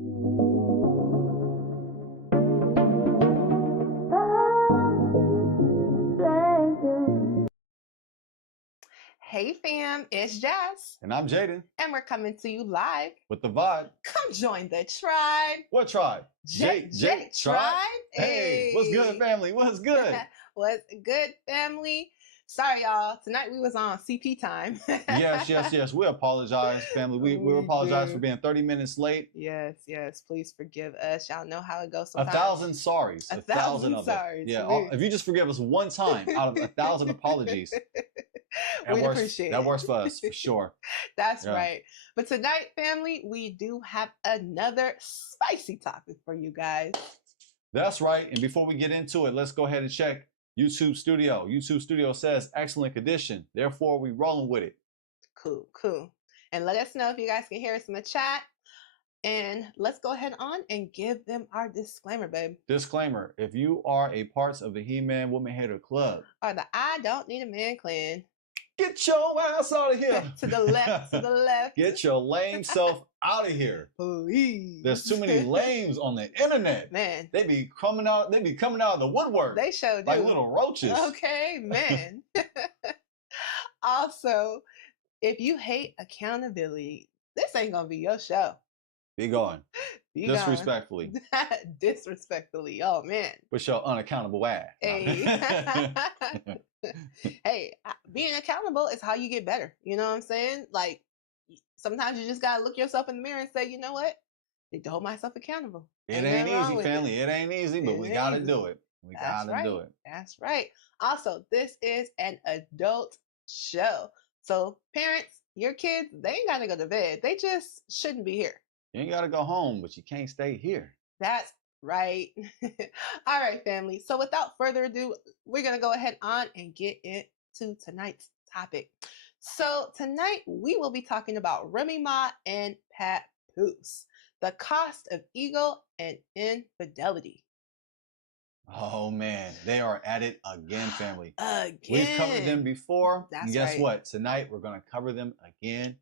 Hey fam, it's Jazz. And I'm Jaden. And we're coming to you live with the vibe. Come join the tribe. What tribe? J tribe. Hey, what's good, family? What's good? What's good, family? Sorry, y'all. Tonight we was on CP time. yes. We apologize, family. We apologize for being 30 minutes late. Yes. Please forgive us. Y'all know how it goes sometimes. 1,000 sorries. A thousand of sorries. Yeah, if you just forgive us one time out of 1,000 apologies. We appreciate it. That works for us, for sure. That's right. But tonight, family, we do have another spicy topic for you guys. That's right. And before we get into it, let's go ahead and check YouTube Studio. YouTube Studio says excellent condition. Therefore, we rolling with it. Cool. And let us know if you guys can hear us in the chat. And let's go ahead on and give them our disclaimer, babe. Disclaimer. If you are a part of the He-Man Woman Hater Club, or the I Don't Need a Man clan, get your ass out of here. To the left. Get your lame self out of here. Please. There's too many lames on the internet. Man. They be coming out of the woodwork. They sure do. Like little roaches. Okay, man. Also, if you hate accountability, this ain't gonna be your show. Be gone. Disrespectfully. Disrespectfully. Oh man. With your unaccountable ass. Hey. Hey, being accountable is how you get better. You know what I'm saying? Like, sometimes you just gotta look yourself in the mirror and say, you know what? I need to hold myself accountable. It ain't easy, family. It ain't easy, but we gotta do it. We gotta do it. That's right. Also, this is an adult show. So parents, your kids, they ain't gotta go to bed. They just shouldn't be here. You ain't gotta go home, but you can't stay here. That's right. All right, family. So without further ado, we're going to go ahead on and get into tonight's topic. So tonight we will be talking about Remy Ma and Papoose, the cost of ego and infidelity. Oh man, they are at it again, family. Again. We've covered them before. That's and guess right. what? Tonight we're going to cover them again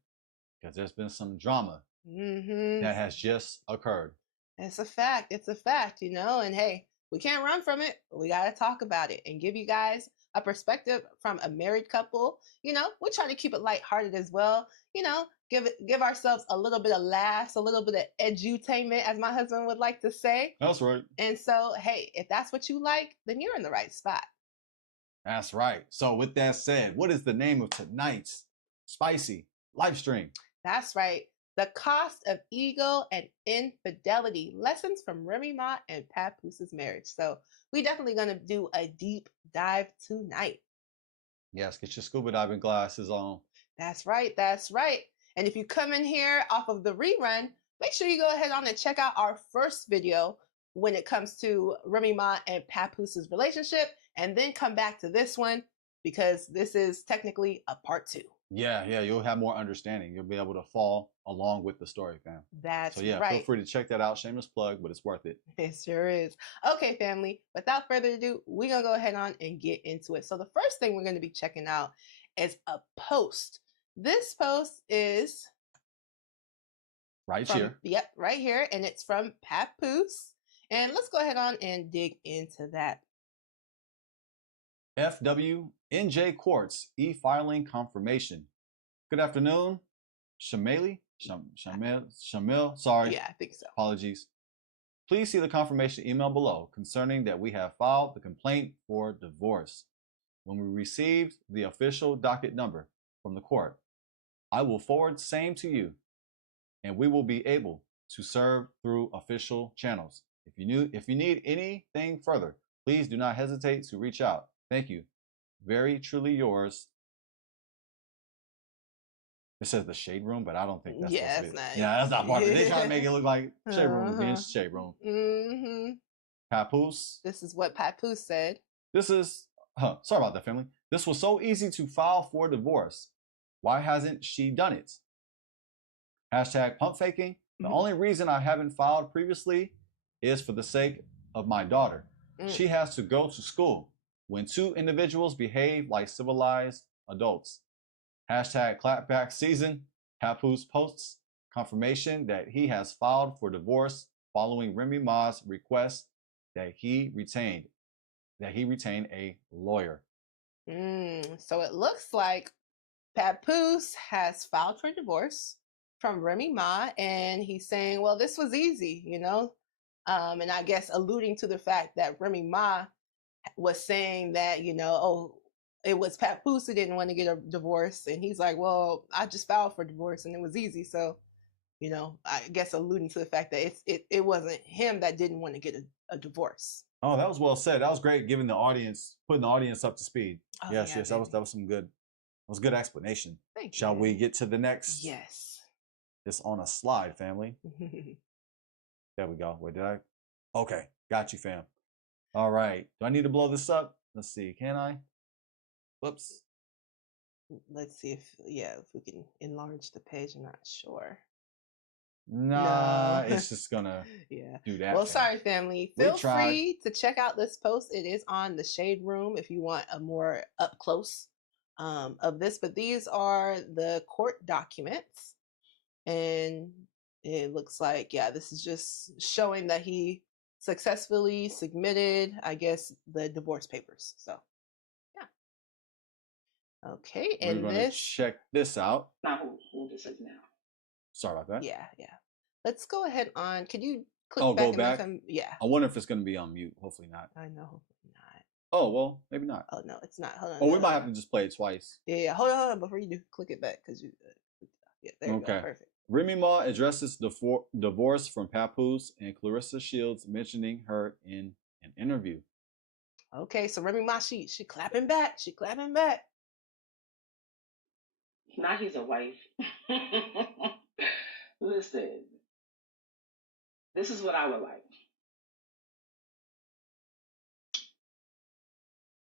because there's been some drama that has just occurred. It's a fact. It's a fact, you know, and hey, we can't run from it. But we got to talk about it and give you guys a perspective from a married couple. You know, we're trying to keep it lighthearted as well. You know, give ourselves a little bit of laughs, a little bit of edutainment, as my husband would like to say. That's right. And so, hey, if that's what you like, then you're in the right spot. That's right. So with that said, what is the name of tonight's spicy live stream? That's right. The cost of ego and infidelity, lessons from Remy Ma and Papoose's marriage. So we definitely going to do a deep dive tonight. Yes, get your scuba diving glasses on. That's right. That's right. And if you come in here off of the rerun, make sure you go ahead on and check out our first video when it comes to Remy Ma and Papoose's relationship, and then come back to this one because this is technically a part 2. Yeah, you'll have more understanding. You'll be able to fall along with the story, fam. That's so yeah, right. Feel free to check that out. Shameless plug, but it's worth it. It sure is. Okay, family, without further ado, we're going to go ahead on and get into it. So the first thing we're going to be checking out is a post. This post is here. Yep, right here. And it's from Papoose. And let's go ahead on and dig into that. FWNJ Courts e-filing confirmation. Good afternoon, Shamil. Sorry. Yeah, I think so. Apologies. Please see the confirmation email below concerning that we have filed the complaint for divorce. When we received the official docket number from the court, I will forward same to you, and we will be able to serve through official channels. If you need anything further, please do not hesitate to reach out. Thank you. Very truly yours. It says the Shade Room, but I don't think that's supposed to be. Not. Yeah, that's not part of it. They try to make it look like Shade Room being Shade Room. Mm-hmm. Papoose. This is what Papoose said. This is, sorry about that, family. This was so easy to file for divorce. Why hasn't she done it? Hashtag pump faking. The only reason I haven't filed previously is for the sake of my daughter. She has to go to school. When 2 individuals behave like civilized adults. Hashtag clapback season. Papoose posts. confirmation that he has filed for divorce following Remy Ma's request that he retain a lawyer. So it looks like Papoose has filed for divorce from Remy Ma, and he's saying, well, this was easy, and I guess alluding to the fact that Remy Ma was saying that, oh, it was Papoose who didn't want to get a divorce, and he's like, well, I just filed for divorce and it was easy. So, I guess alluding to the fact that it wasn't him that didn't want to get a divorce. Oh, that was well said. That was great, putting the audience up to speed. Oh, yes, yeah, that was some good. That was good explanation. Thank you. Shall we get to the next? Yes. It's on a slide, family. There we go. Wait, did I? Okay, got you, fam. All right. Do I need to blow this up? Let's see. Can I? Whoops. Let's see if we can enlarge the page. I'm not sure. Nah, No. it's just gonna do that. Well, sorry, family. Feel free to check out this post. It is on the Shade Room if you want a more up close of this. But these are the court documents, and it looks like this is just showing that he successfully submitted, I guess, the divorce papers. So yeah. Okay, we're gonna check this out. Now who this is now. Sorry about that. Yeah. Let's go ahead on. Could you click back? Go back? Yeah. I wonder if it's going to be on mute. Hopefully not. I know. Hopefully not. Oh, well, maybe not. Oh, no, it's not. Hold on. Oh, we might have to just play it twice. Yeah. Hold on. Before you do, click it back because you. Yeah, there you go. Perfect. Remy Ma addresses divorce from Papoose and Clarissa Shields, mentioning her in an interview. Okay, so Remy Ma, she clapping back. She clapping back. Now he's a wife. Listen, this is what I would like.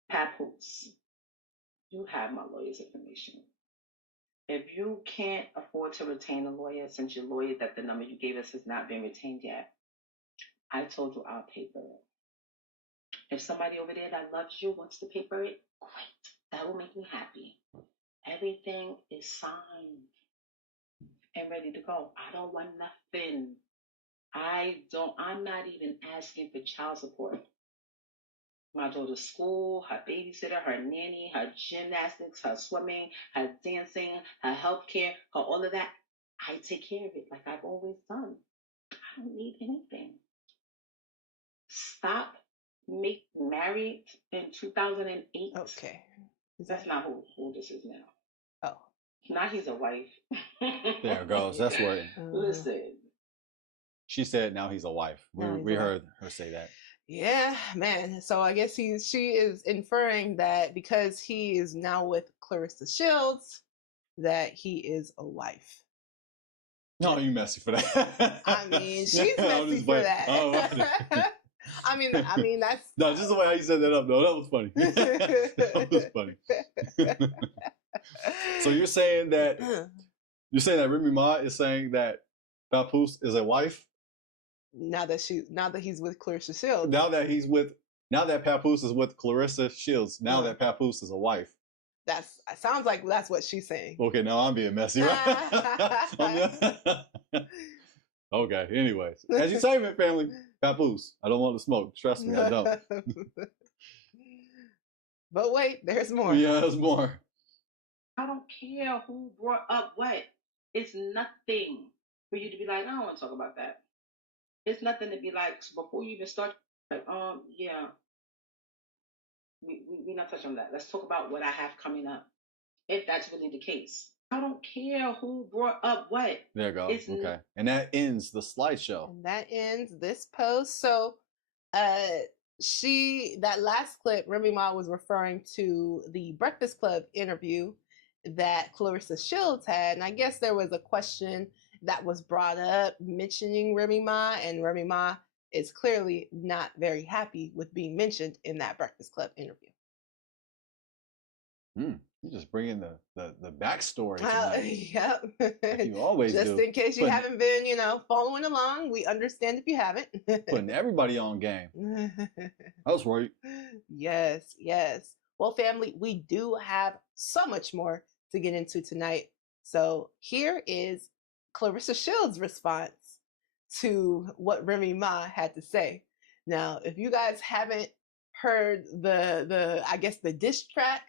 Papoose, you have my lawyer's information. If you can't afford to retain a lawyer, since your lawyer that the number you gave us has not been retained yet, I told you I'll paper it. If somebody over there that loves you wants to paper it, great. That will make me happy. Everything is signed and ready to go. I don't want nothing. I'm not even asking for child support. My daughter's school, her babysitter, her nanny, her gymnastics, her swimming, her dancing, her healthcare, her all of that. I take care of it like I've always done. I don't need anything. Stop married in 2008. Okay. That's not who this is now. Oh. Now he's a wife. There it goes. That's where. Listen. She said now he's a wife. We heard her say that. Yeah, man. So I guess she is inferring that because he is now with Clarissa Shields, that he is a wife. No, you messy for that. I mean, she's messy for that. Oh. I mean that's no, just the way how you set that up though. That was funny. That was funny. So you're saying that Remy Ma is saying that Papoose is a wife? Now that he's with Clarissa Shields. Now that Papoose is with Clarissa Shields. Now that Papoose is a wife. Sounds like that's what she's saying. Okay, now I'm being messy, right? Okay, anyways. As you say, family, Papoose. I don't want to smoke. Trust me, I don't. But wait, there's more. Yeah, there's more. I don't care who brought up what. It's nothing for you to be like, I don't want to talk about that. It's nothing to be like, so before you even start, like, yeah, we're not touching on that. Let's talk about what I have coming up, if that's really the case. I don't care who brought up what. There you go. Okay. And that ends the slideshow. And that ends this post. So that last clip, Remy Ma was referring to the Breakfast Club interview that Clarissa Shields had. And I guess there was a question that was brought up mentioning Remy Ma, and Remy Ma is clearly not very happy with being mentioned in that Breakfast Club interview. You just bring in the backstory tonight. Yep. Like you always do. Just in case you haven't been, following along. We understand if you haven't. Putting everybody on game. I was worried. Yes. Well, family, we do have so much more to get into tonight. So here is Clarissa Shields' response to what Remy Ma had to say. Now, if you guys haven't heard the I guess the diss track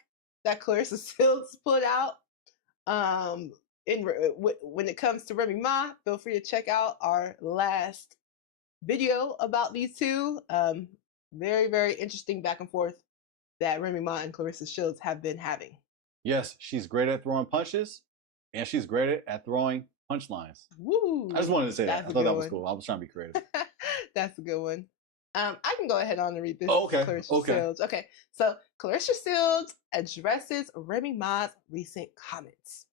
that Clarissa Shields put out, when it comes to Remy Ma, feel free to check out our last video about these two. Very, very interesting back and forth that Remy Ma and Clarissa Shields have been having. Yes, she's great at throwing punches, and she's great at throwing punchlines. Woo! I just wanted to say that. I thought that was cool. I was trying to be creative. That's a good one. I can go ahead on and read this. Oh, okay. Clarissa Shields. Okay, so Clarissa Shields addresses Remy Ma's recent comments.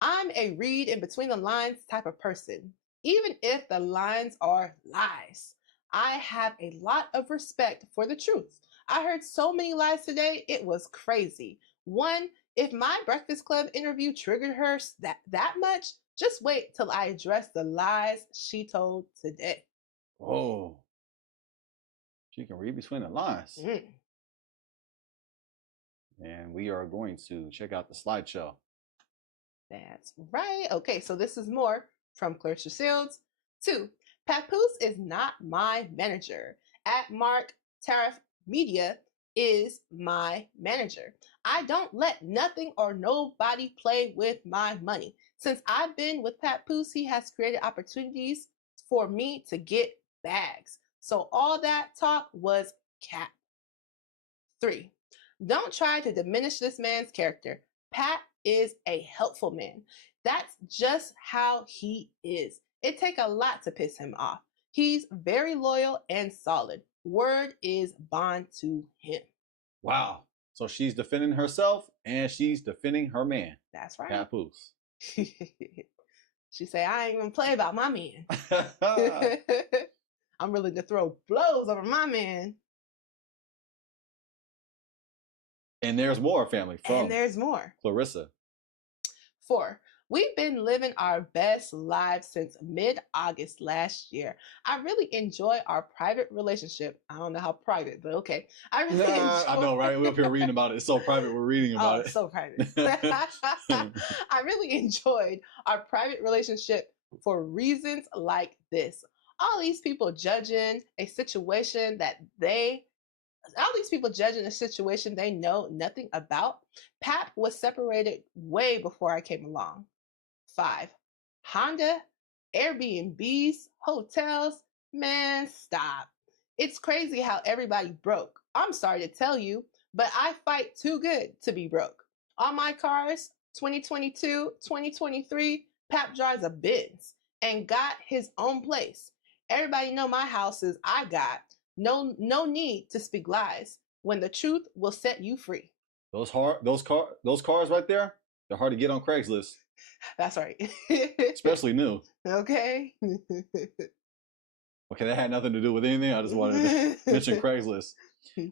I'm a read in between the lines type of person, even if the lines are lies. I have a lot of respect for the truth. I heard so many lies today, it was crazy. One, if my Breakfast Club interview triggered her that much, just wait till I address the lies she told today. Oh, she can read between the lines. And we are going to check out the slideshow. That's right. Okay, so this is more from Clarissa Shields. 2, Papoose is not my manager. At Mark Tariff Media is my manager. I don't let nothing or nobody play with my money. Since I've been with Papoose, he has created opportunities for me to get bags. So all that talk was cap. 3, don't try to diminish this man's character. Pat is a helpful man. That's just how he is. It takes a lot to piss him off. He's very loyal and solid. Word is bond to him. Wow. So she's defending herself and she's defending her man. That's right. Papoose. She say, I ain't gonna play about my man. I'm willing to throw blows over my man. And there's more, family. And there's more. Clarissa. 4, we've been living our best lives since mid-August last year. I really enjoy our private relationship. I don't know how private, but okay. I know, right? We're up here reading about it. It's so private, we're reading about it. So private. I really enjoyed our private relationship for reasons like this. All these people judging a situation they know nothing about. Pap was separated way before I came along. 5, Honda, Airbnbs, hotels, man, stop. It's crazy how everybody broke. I'm sorry to tell you, but I fight too good to be broke. On my cars, 2022, 2023, Pap drives a Benz and got his own place. Everybody know my houses I got. No need to speak lies when the truth will set you free. Those cars right there, they're hard to get on Craigslist. That's right. Especially new. Okay. Okay, that had nothing to do with anything. I just wanted to mention Craigslist.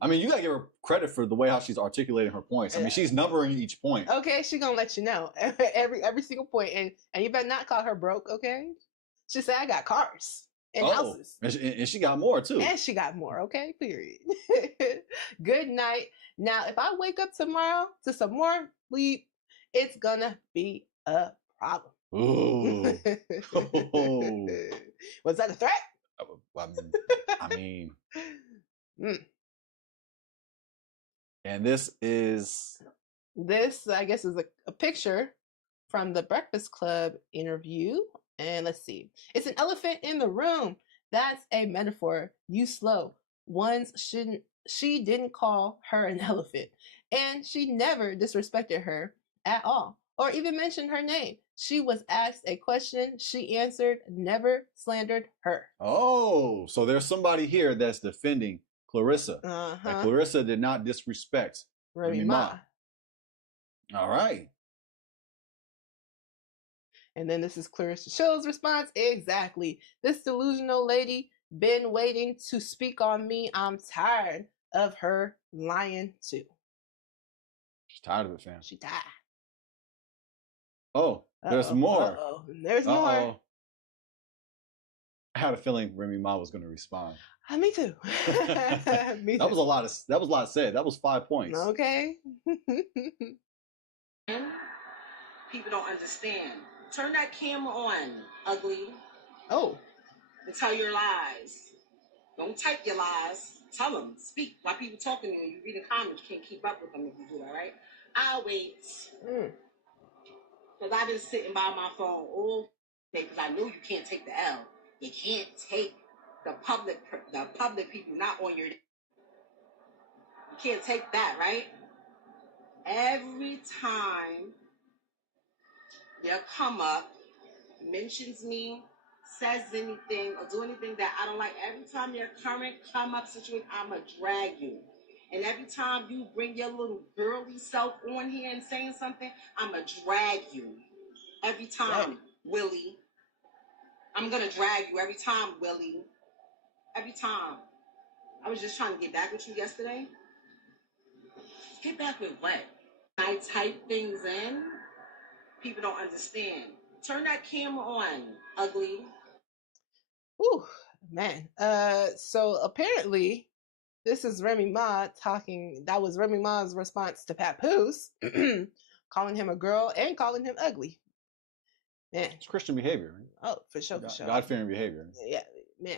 I mean, you gotta give her credit for the way how she's articulating her points. I mean, she's numbering each point. Okay, she's gonna let you know every single point, and you better not call her broke. Okay, she said I got cars and houses, and she got more too. And she got more. Okay, period. Good night. Now, if I wake up tomorrow to some more sleep, it's gonna be a problem. Ooh. Was that a threat? I mean. And this, I guess, is a picture from the Breakfast Club interview. And let's see. It's an elephant in the room. That's a metaphor. You slow. She didn't call her an elephant. And she never disrespected her at all, or even mentioned her name. She was asked a question. She answered, never slandered her. Oh, so there's somebody here that's defending Clarissa. And Clarissa did not disrespect Remy Ma. All right. And then this is Clarissa Shields' response. Exactly. This delusional lady been waiting to speak on me. I'm tired of her lying too. She's tired of it, fam. She died. Oh, there's more. There's more. I had a feeling Remy Ma was going to respond. Me too. Me too. That was a lot said. That was 5 points. Okay. People don't understand Turn that camera on, ugly. Oh, And tell your lies. Don't type your lies. Tell them. Speak. While people talking to you, you read the comments, you can't keep up with them if you do that, right? I'll wait. Because I've been sitting by my phone all day because I know you can't take the L. You can't take the public people not on your... You can't take that, right? Every time you come up, mentions me, says anything, or do anything that I don't like, every time your current come up situation, I'ma drag you. And every time you bring your little girly self on here and saying something, I'ma drag you. Every time, Willie. I'm gonna drag you every time, Willie. Every time. I was just trying to get back with you yesterday. Get back with what? I type things in. People don't understand. Turn that camera on, ugly. whew, man. So apparently, this is Remy Ma talking. That was Remy Ma's response to Papoose, calling him a girl and calling him ugly. Man, It's Christian behavior. Right? oh, for sure, for sure. God-fearing behavior. Yeah, man.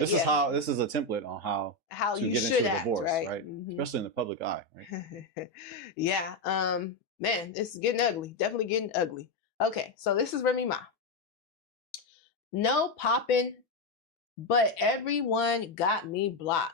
This is how. This is a template on how to you get should into a act, divorce, right? right? Mhm. Especially in the public eye, right? Yeah. Man, it's getting ugly. Definitely getting ugly. Okay, so this is Remy Ma. No popping, but everyone got me blocked.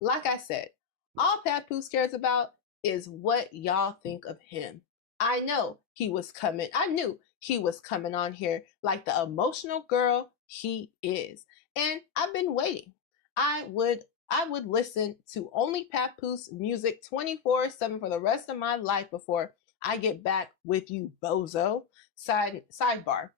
Like I said, all Papoose cares about is what y'all think of him. I know he was coming. I knew he was coming on here like the emotional girl he is. And I've been waiting. I would listen to only Papoose music 24/7 for the rest of my life before I get back with you, bozo. Sidebar.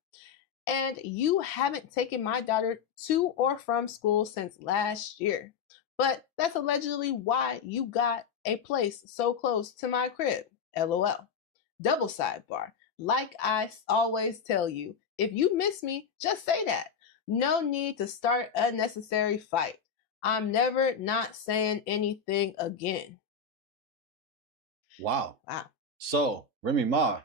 And you haven't taken my daughter to or from school since last year. But that's allegedly why you got a place so close to my crib. LOL. Double sidebar. Like I always tell you, if you miss me, just say that. No need to start a unnecessary fight. I'm never not saying anything again. Wow. Wow. So Remy Ma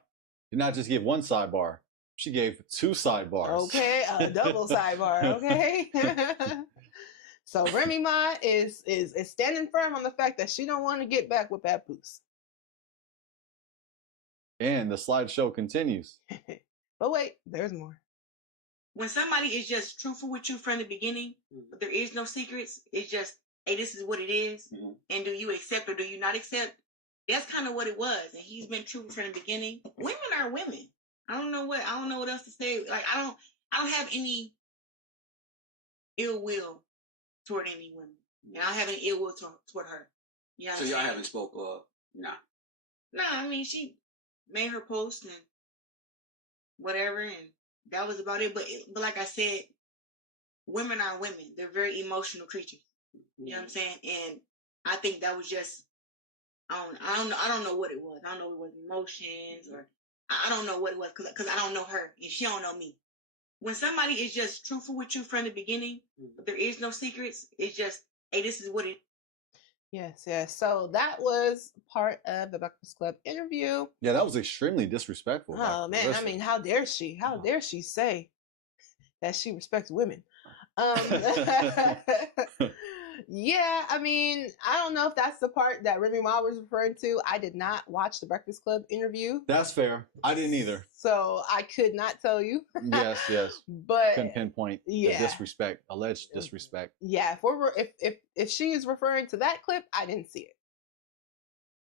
did not just give one sidebar; she gave two sidebars. Okay, a double sidebar. Okay. So Remy Ma is standing firm on the fact that she don't want to get back with Papoose. And the slideshow continues. But wait, there's more. When somebody is just truthful with you from the beginning, but there is no secrets, it's just, hey, this is what it is, and do you accept or do you not accept? That's kind of what it was, and he's been truthful from the beginning. Women are women. I don't know what else to say. Like I don't have any ill will toward any women, and I don't have any ill will toward her. You know So y'all haven't spoke up? Nah. No, I mean she made her post and whatever, and that was about it. But like I said, women are women. They're very emotional creatures. You know what I'm saying? And I think that was just I don't know what it was. I don't know if it was emotions or I don't know what it was because I don't know her and she don't know me. When somebody is just truthful with you from the beginning, but there is no secrets, it's just, hey, this is what it. Yes. So that was part of the Breakfast Club interview. Yeah, that was extremely disrespectful. Oh man, listen. I mean, how dare she? How dare she say that she respects women? Yeah, I mean, I don't know if that's the part that Remy Ma was referring to. I did not watch the Breakfast Club interview. That's fair. I didn't either. So I could not tell you. Yes. But couldn't pinpoint the disrespect, alleged disrespect. Yeah, if she is referring to that clip, I didn't see it.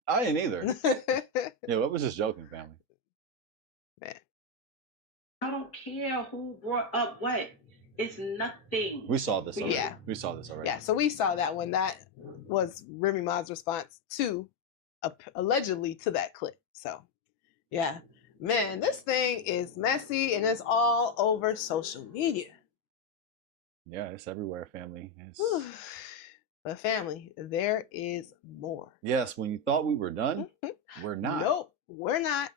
I didn't either. Yeah, I was just joking, family. Man. I don't care who brought up what. It's nothing. We saw this already. Yeah. We saw this already. Yeah, so we saw that when that was Remy Ma's response to allegedly to that clip. So, yeah. Man, this thing is messy and it's all over social media. Yeah, it's everywhere, family. But family, there is more. Yes, when you thought we were done, we're not. Nope, we're not.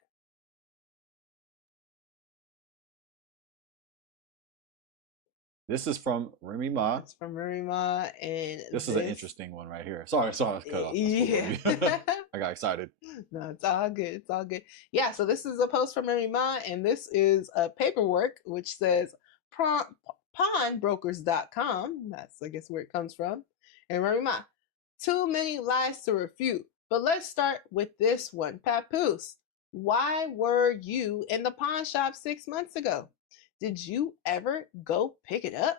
This is from Remy Ma. It's from Remy Ma, and This is an interesting one right here. Sorry, I cut off. Yeah. I got excited. No, it's all good. It's all good. Yeah, so this is a post from Remy Ma, and this is a paperwork which says pawnbrokers.com. That's, I guess, where it comes from. And Remy Ma, too many lies to refute. But let's start with this one. Papoose, why were you in the pawn shop 6 months ago? Did you ever go pick it up?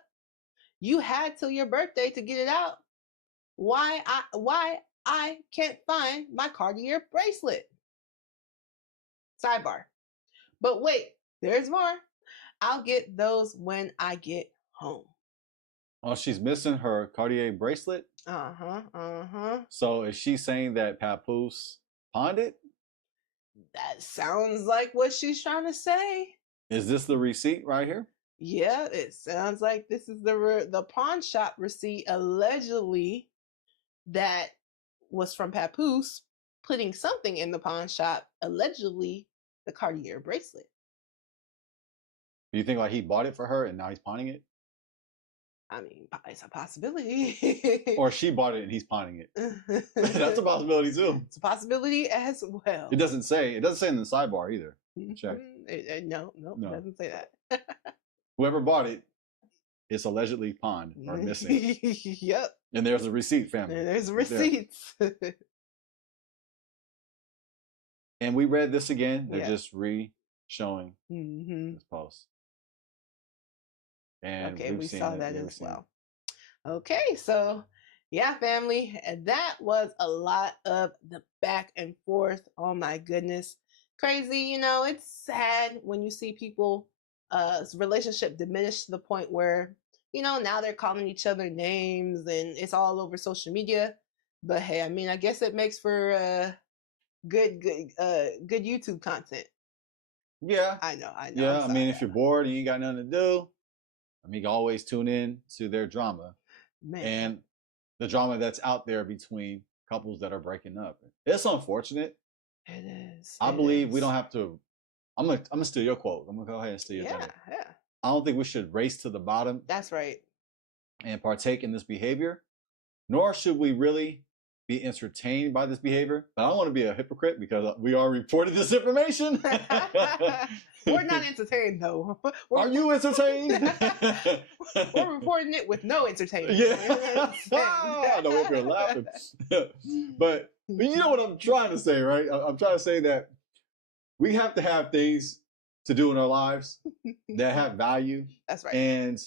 You had till your birthday to get it out. Why I can't find my Cartier bracelet? Sidebar. But wait, there's more. I'll get those when I get home. Oh, she's missing her Cartier bracelet? So is she saying that Papoose pawned it? That sounds like what she's trying to say. Is this the receipt right here? Yeah, it sounds like this is the pawn shop receipt allegedly that was from Papoose putting something in the pawn shop, allegedly the Cartier bracelet. Do you think like he bought it for her and now he's pawning it? I mean, it's a possibility. Or she bought it and he's pawning it. That's a possibility too. It's a possibility as well. It doesn't say in the sidebar either. Check. No, it doesn't say that. Whoever bought it, it's allegedly pawned or missing. Yep. And there's a receipt, family. And there's receipts. And we read this again. They're just re-showing this post. And okay, we saw that as well. Okay, so yeah, family, that was a lot of the back and forth. Oh my goodness. Crazy, you know, it's sad when you see people relationship diminish to the point where, you know, now they're calling each other names and it's all over social media. But hey, I mean, I guess it makes for good YouTube content. Yeah. I know. Yeah, I mean, if you're bored and you ain't got nothing to do, I mean, you can always tune in to their drama. Man. And the drama that's out there between couples that are breaking up. It's unfortunate. It is. I believe we don't have to. I'm gonna steal your quote. I'm gonna go ahead and steal your quote. Yeah. I don't think we should race to the bottom. That's right. And partake in this behavior, nor should we really be entertained by this behavior. But I don't want to be a hypocrite because we are reported this information. We're not entertained though. Are you entertained? We're reporting it with no entertainment. Yeah. I know we're here laughing. But you know what I'm trying to say, right? I'm trying to say that we have to have things to do in our lives that have value. That's right. And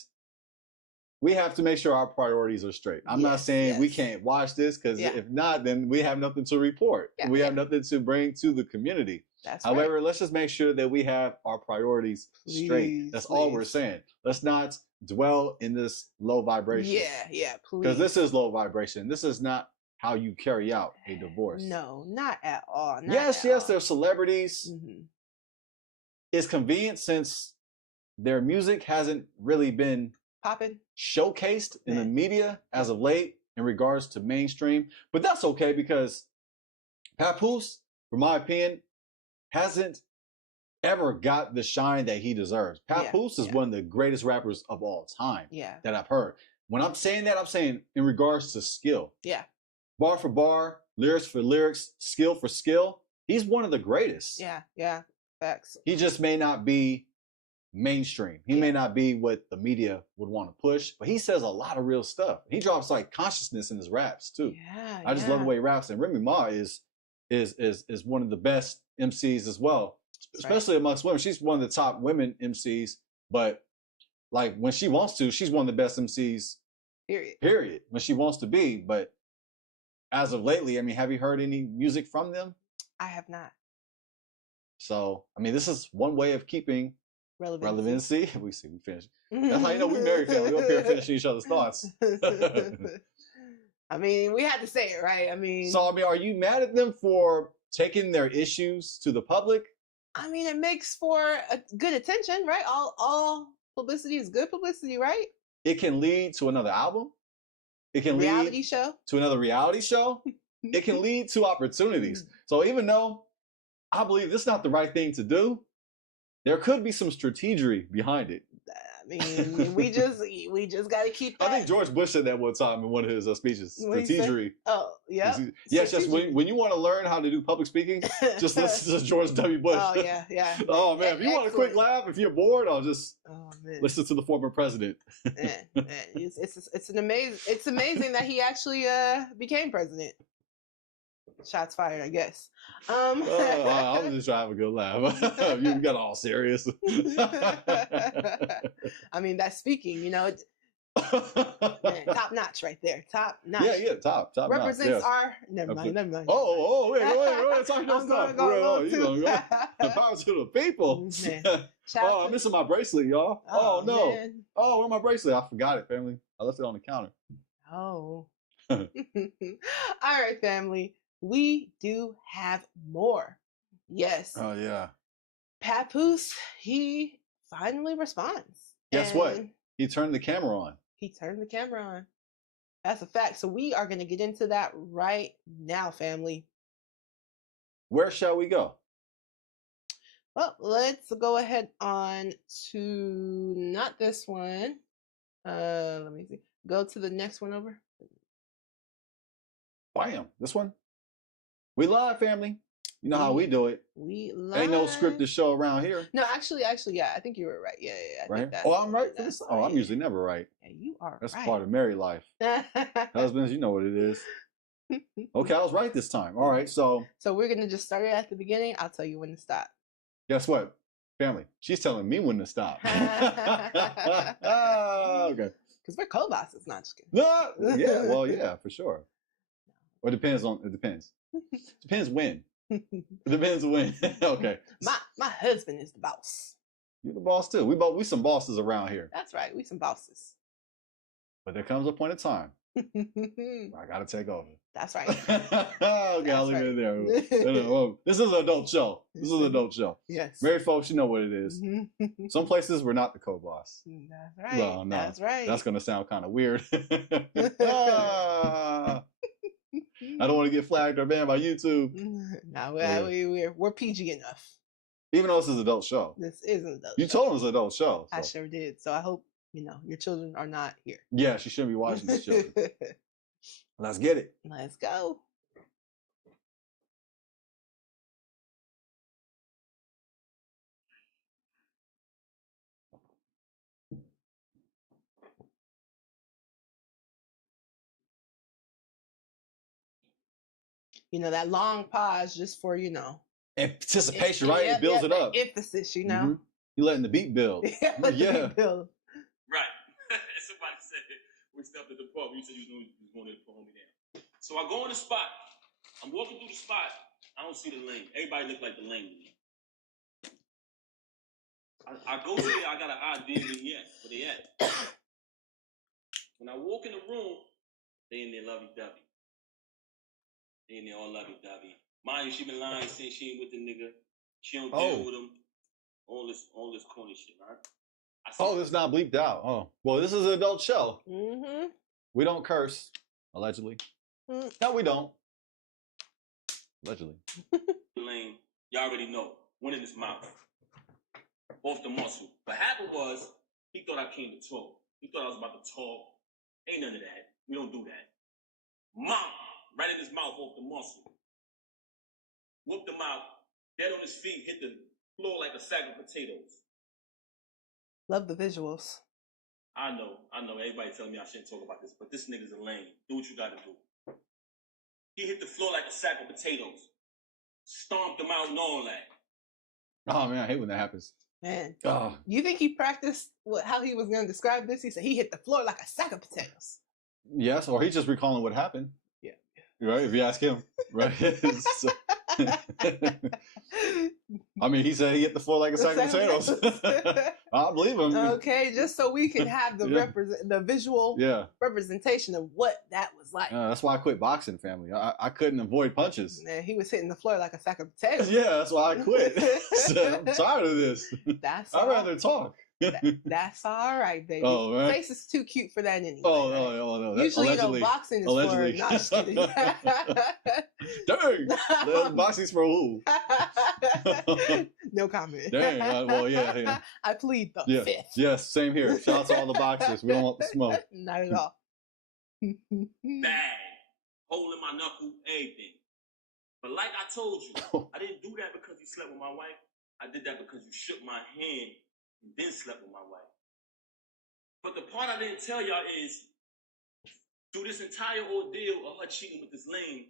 we have to make sure our priorities are straight. I'm not saying we can't watch this because if not, then we have nothing to report. We have nothing to bring to the community. However, let's just make sure that we have our priorities straight. That's all we're saying. Let's not dwell in this low vibration. Yeah, please. Because this is low vibration. This is not how you carry out a divorce. No, not at all. Yes, they're celebrities. It's convenient since their music hasn't really been popping, showcased in the media as of late in regards to mainstream. But that's okay because Papoose, for my opinion, hasn't ever got the shine that he deserves. Papoose is one of the greatest rappers of all time that I've heard. When I'm saying that, I'm saying in regards to skill. Yeah. Bar for bar, lyrics for lyrics, skill for skill. He's one of the greatest. Yeah. Facts. He just may not be mainstream. He may not be what the media would want to push, but he says a lot of real stuff. He drops like consciousness in his raps too. I just love the way he raps. And Remy Ma is one of the best MCs as well, especially amongst women. She's one of the top women MCs, but like when she wants to, she's one of the best MCs. Period. When she wants to be, but as of lately, I mean, have you heard any music from them? I have not. So, I mean, this is one way of keeping relevancy. We finished. That's how you know we married family. We up here finishing each other's thoughts. I mean, we had to say it, right? I mean, are you mad at them for taking their issues to the public? I mean, it makes for a good attention, right? All publicity is good publicity, right? It can lead to another album. It can lead to another reality show. It can lead to opportunities. So even though I believe this is not the right thing to do, there could be some strategy behind it. mean, we just got to keep that. I think George Bush said that one time in one of his speeches. What he said? Strategery. Oh, yeah. Yes, just when you want to learn how to do public speaking, just listen to George W. Bush. Oh, yeah. Oh, man, if you want a quick laugh, if you're bored, I'll just listen to the former president. Man. It's amazing that he actually became president. Shots fired, I guess. I was just trying to have a good laugh. You got all serious. I mean, that's speaking, you know. Man, top notch right there. Top notch. Yeah, top represents notch. Yes. our. Never mind. Wait, talk your stuff. Go. The power to the people. I'm missing my bracelet, y'all. Oh no. Man. Oh, where's my bracelet? I forgot it, family. I left it on the counter. Oh. All right, family. We do have more. Yes. Oh yeah. Papoose, he finally responds. Guess what? He turned the camera on. He turned the camera on. That's a fact. So we are going to get into that right now, family. Where shall we go? Well, let's go ahead on to not this one. Let me see. Go to the next one over. Bam. This one. We live, family. You know how we do it. We live. Ain't no scripted show around here. No, actually, yeah. I think you were right. Yeah. I right? think that's, I'm right for this. Oh, I'm usually never right. Yeah, you are That's right. part of married life. Husbands, you know what it is. Okay, I was right this time. All right, so we're gonna just start it at the beginning. I'll tell you when to stop. Guess what, family? She's telling me when to stop. Okay. Because we're co-bosses, not just kidding. No, yeah, well, yeah, for sure. Or it depends. Depends when. It depends when. Okay. My husband is the boss. You're the boss too. We some bosses around here. That's right. We some bosses. But there comes a point in time I gotta take over. That's right. Okay, I'll leave it there. This is an adult show. Yes. Married folks, you know what it is. Some places we're not the co-boss. That's right. No. That's right. That's gonna sound kind of weird. I don't want to get flagged or banned by YouTube. No, we're PG enough. Even though this is an adult show. This is an adult You show. told us it's an adult show. So. I sure did. So I hope, your children are not here. Yeah, she shouldn't be watching these children. Let's get it. Let's go. That long pause just for, Anticipation, right? It builds it up. Emphasis, Mm-hmm. You're letting the beat build. Yeah. Right. Somebody said we stepped at the pub. You said you knew you was going to hold me down. So I go in the spot. I'm walking through the spot. I don't see the lane. Everybody look like the lane to me. I go there. I got an idea where they at. When I walk in the room, they in there lovey-dovey. They in there all lovey-dovey. Mind you, she been lying, saying she ain't with the nigga. She don't deal with him. All this corny shit, right? It's not bleeped out. Oh, well, this is an adult show. Mm-hmm. We don't curse, allegedly. No, we don't. Allegedly. Lane, y'all already know. Went in his mouth. Off the muscle. What happened was, he thought I came to talk. He thought I was about to talk. Ain't none of that. We don't do that. Mom! Right in his mouth off the muscle. Whooped him out. Dead on his feet. Hit the floor like a sack of potatoes. Love the visuals. I know. Everybody telling me I shouldn't talk about this, but this nigga's a lame. Do what you gotta do. He hit the floor like a sack of potatoes. Stomped him out and all that. Oh, man, I hate when that happens. Man. Oh. You think he practiced how he was going to describe this? He said he hit the floor like a sack of potatoes. Yes, or he's just recalling what happened. Yeah. Right? If you ask him. Right? So, I mean, he said he hit the floor like a sack of potatoes. I believe him. Okay, just so we can have the visual representation of what that was like. That's why I quit boxing, family. I couldn't avoid punches. Man, he was hitting the floor like a sack of potatoes. Yeah, that's why I quit. So I'm tired of this. I'd rather talk. That's all right, baby. Oh, right. Face is too cute for that anyway. Oh, right? no. Usually, allegedly. boxing is Allegedly. for. No, just kidding. Dang. Boxing's for who? No comment. Dang. Well, yeah. I plead the Yeah. fifth. Yes, same here. Shout out to all the boxers. We don't want the smoke. Not at all. Bad. Hole in my knuckle, everything. But like I told you, I didn't do that because you slept with my wife. I did that because you shook my hand and then slept with my wife. But the part I didn't tell y'all is, through this entire ordeal of her cheating with this lame,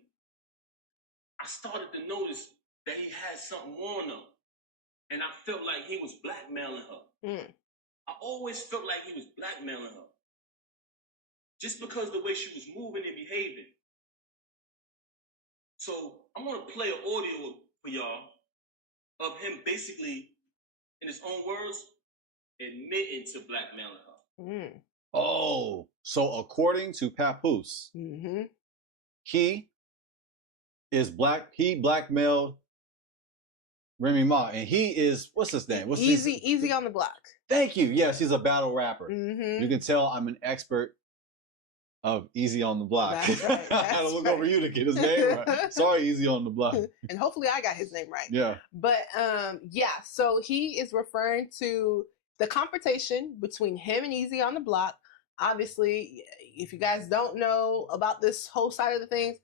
I started to notice that he had something on her. And I felt like he was blackmailing her. I always felt like he was blackmailing her. Just because the way she was moving and behaving. So I'm going to play an audio for y'all of him basically, in his own words, admitting to blackmailing her. Oh, so according to Papoose, he blackmailed Remy Ma, and he is, what's his name? Easy on the block. Thank you. Yes, he's a battle rapper. You can tell I'm an expert of Easy on the Block. That's right. I had to look over you to get his name right. Sorry, Easy on the Block. And hopefully I got his name right. Yeah. But so he is referring to the confrontation between him and Easy on the Block. Obviously, if you guys don't know about this whole side of the things,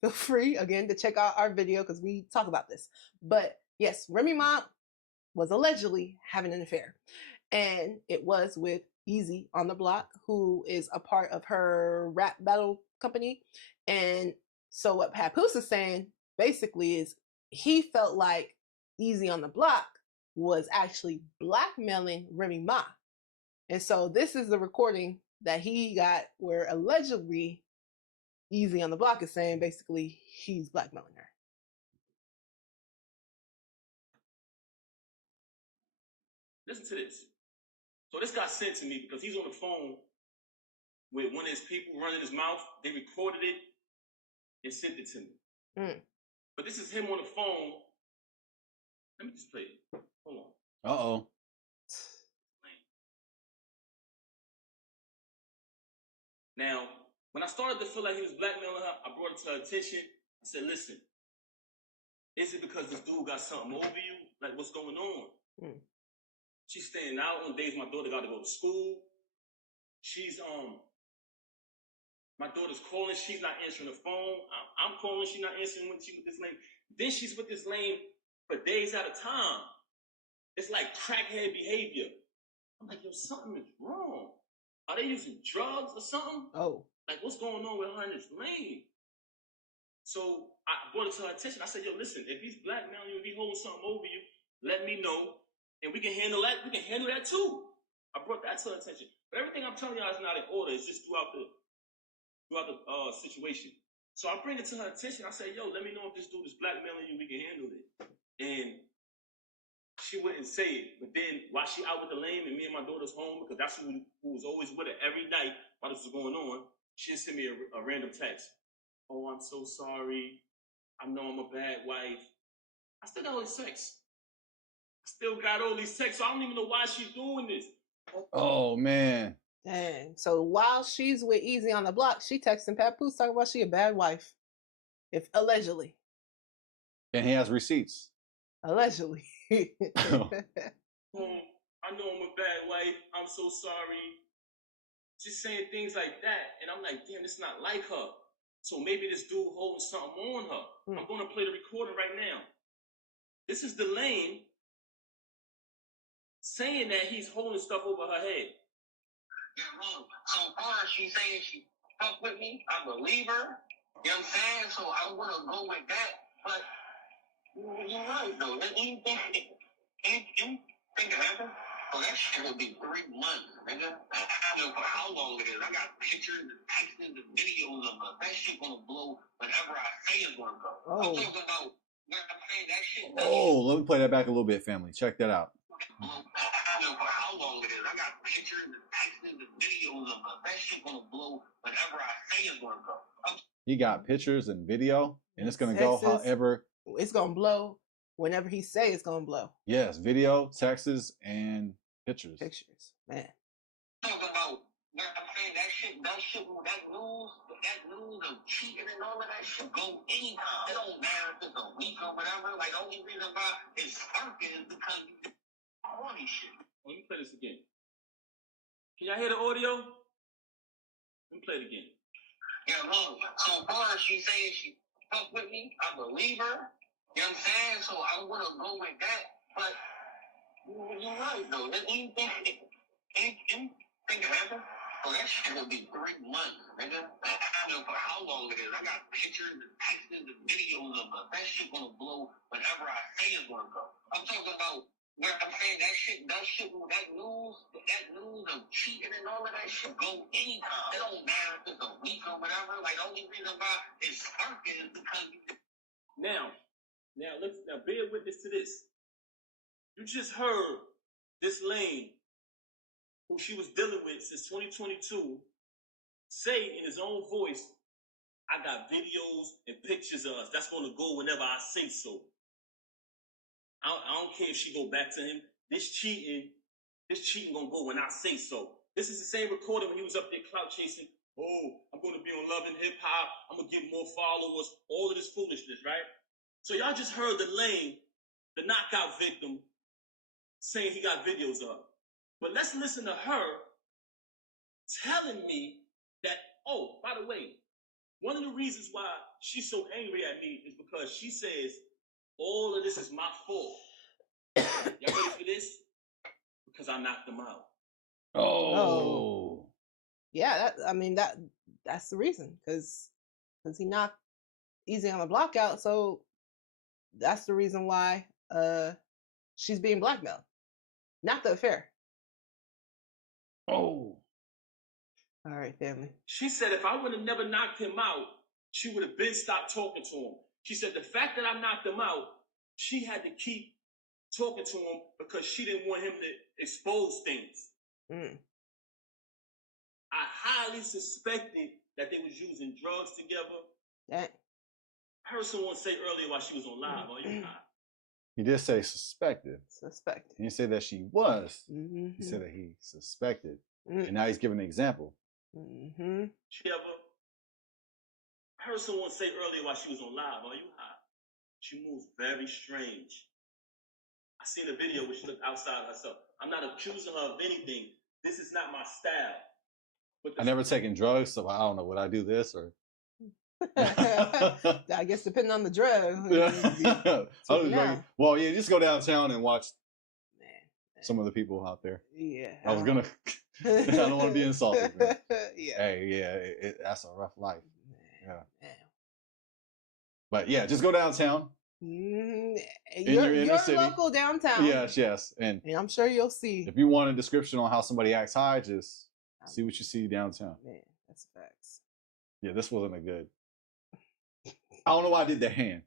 feel free again to check out our video because we talk about this. But yes, Remy Ma was allegedly having an affair, and it was with Easy on the Block, who is a part of her rap battle company. And so what Papoose is saying basically is he felt like Easy on the Block was actually blackmailing Remy Ma. And so this is the recording that he got where allegedly Easy on the Block is saying basically he's blackmailing her. Listen to this. So this got sent to me because he's on the phone with one of his people running his mouth. They recorded it and sent it to me. But this is him on the phone. Let me just play it. Hold on. Uh-oh. Now, when I started to feel like he was blackmailing her, I brought it to her attention. I said, listen, is it because this dude got something over you? Like, what's going on? She's staying out on days my daughter got to go to school. She's, my daughter's calling. She's not answering the phone. I'm calling. She's not answering when she's with this lame. Then she's with this lame for days at a time. It's like crackhead behavior. I'm like, yo, something is wrong. Are they using drugs or something? Oh. Like, what's going on with her and this lame? So I brought it to her attention. I said, yo, listen, if he's blackmailing you, if he's holding something over you, let me know. And we can handle that. We can handle that too. I brought that to her attention. But everything I'm telling y'all is not in order. It's just throughout the situation. So I bring it to her attention. I say, yo, let me know if this dude is blackmailing you. We can handle it. And she wouldn't say it. But then while she out with the lame and me and my daughter's home, because that's who was always with her every night while this was going on, she sent me a random text. Oh, I'm so sorry. I know I'm a bad wife. I still got all this sex. So I don't even know why she's doing this. Oh, man. Dang. So while she's with Easy on the Block, she texting Papoose talking about she a bad wife. If allegedly. And he has receipts. Allegedly. I know I'm a bad wife. I'm so sorry. Just saying things like that. And I'm like, damn, it's not like her. So maybe this dude holding something on her. I'm going to play the recording right now. This is the lame saying that he's holding stuff over her head. Yeah, wrong. So far, she's saying she fuck with me. I believe her. You know what I'm saying? So I want to go with that. But you're right, though. Anything can happen. So that shit will be 3 months, nigga. I don't know for how long it is. I got pictures and texts and videos of her. That shit gonna blow whenever I say it's gonna go. I'm talking about when I say that shit. Oh, let me play that back a little bit, family. Check that out. I don't know for how long it is. I got pictures and texts and videos of her. That shit gonna blow whenever I say it's gonna go. He got pictures and video, and it's gonna go however. It's gonna blow whenever he say it's gonna blow. Yes, video, texts, and Pictures. Man. Talking about, you know what I'm saying, that shit, that news of cheating and all of that shit go anytime. It don't matter if it's a week or whatever. Like, the only reason why it's sparking is because you horny shit. Let me play this again. Can y'all hear the audio? Let me play it again. Yeah, well, so far as she saying she fuck with me, I believe her. You know what I'm saying? So I want to go with that. But you're right, though. Anything can happen. So that shit will be 3 months, nigga. I don't know for how long it is. I got pictures and texts and videos of it. That shit gonna blow whenever I say it's gonna go. I'm talking about, you know what I'm saying, that news of cheating and all of that shit go anytime. It don't matter if it's a week or whatever. Like, the only reason why it's sparking is because Now bear witness to this. You just heard this lane who she was dealing with since 2022 say in his own voice, I got videos and pictures of us. That's going to go whenever I say so. I don't care if she go back to him. This cheating going to go when I say so. This is the same recording when he was up there clout chasing. Oh, I'm going to be on Love and Hip Hop. I'm going to get more followers. All of this foolishness, right? So y'all just heard the lane, the knockout victim, saying he got videos of. But let's listen to her telling me that, oh, by the way, one of the reasons why she's so angry at me is because she says, all of this is my fault. Y'all ready for this? Because I knocked them out. Oh. Yeah, that's the reason. Because he knocked Easy on the Block out, so that's the reason why she's being blackmailed. Not the affair. Oh. All right, family. She said if I would have never knocked him out, she would have been stopped talking to him. She said the fact that I knocked him out, she had to keep talking to him because she didn't want him to expose things. Mm. I highly suspected that they was using drugs together. That. I heard someone say earlier while she was on live, are you high? He did say suspected. Suspected. He didn't say that she was. Mm-hmm. He said that he suspected. Mm-hmm. And now he's giving an example. Mm-hmm. I heard someone say earlier while she was on live, are you high? She moves very strange. I seen a video where she looked outside herself. I'm not accusing her of anything. This is not my style. But I never taken drugs, so I don't know. Would I do this or? I guess depending on the drug. Well, yeah, just go downtown and watch some of the people out there. Yeah. I was gonna. I don't want to be insulted. Man. Yeah. Hey, yeah, that's a rough life. Yeah. Man. But yeah, just go downtown. Mm-hmm. Your inner your city. Local downtown. Yes, and I'm sure you'll see. If you want a description on how somebody acts high, just see what you see downtown. Man, that's facts. Yeah, this wasn't a good. I don't know why I did the hand.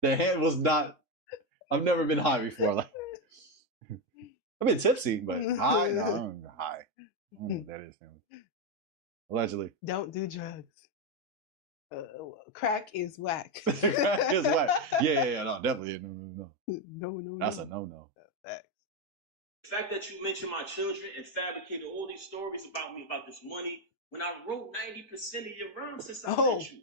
The hand was not. I've never been high before. Like, I've been tipsy, but high? No, I don't know high. I don't know what that is, family. Allegedly. Don't do drugs. Crack is whack. Crack is whack. Yeah, no, definitely. No. No. That's a no. Facts. The fact that you mentioned my children and fabricated all these stories about me, about this money, when I wrote 90% of your rhymes since I met you.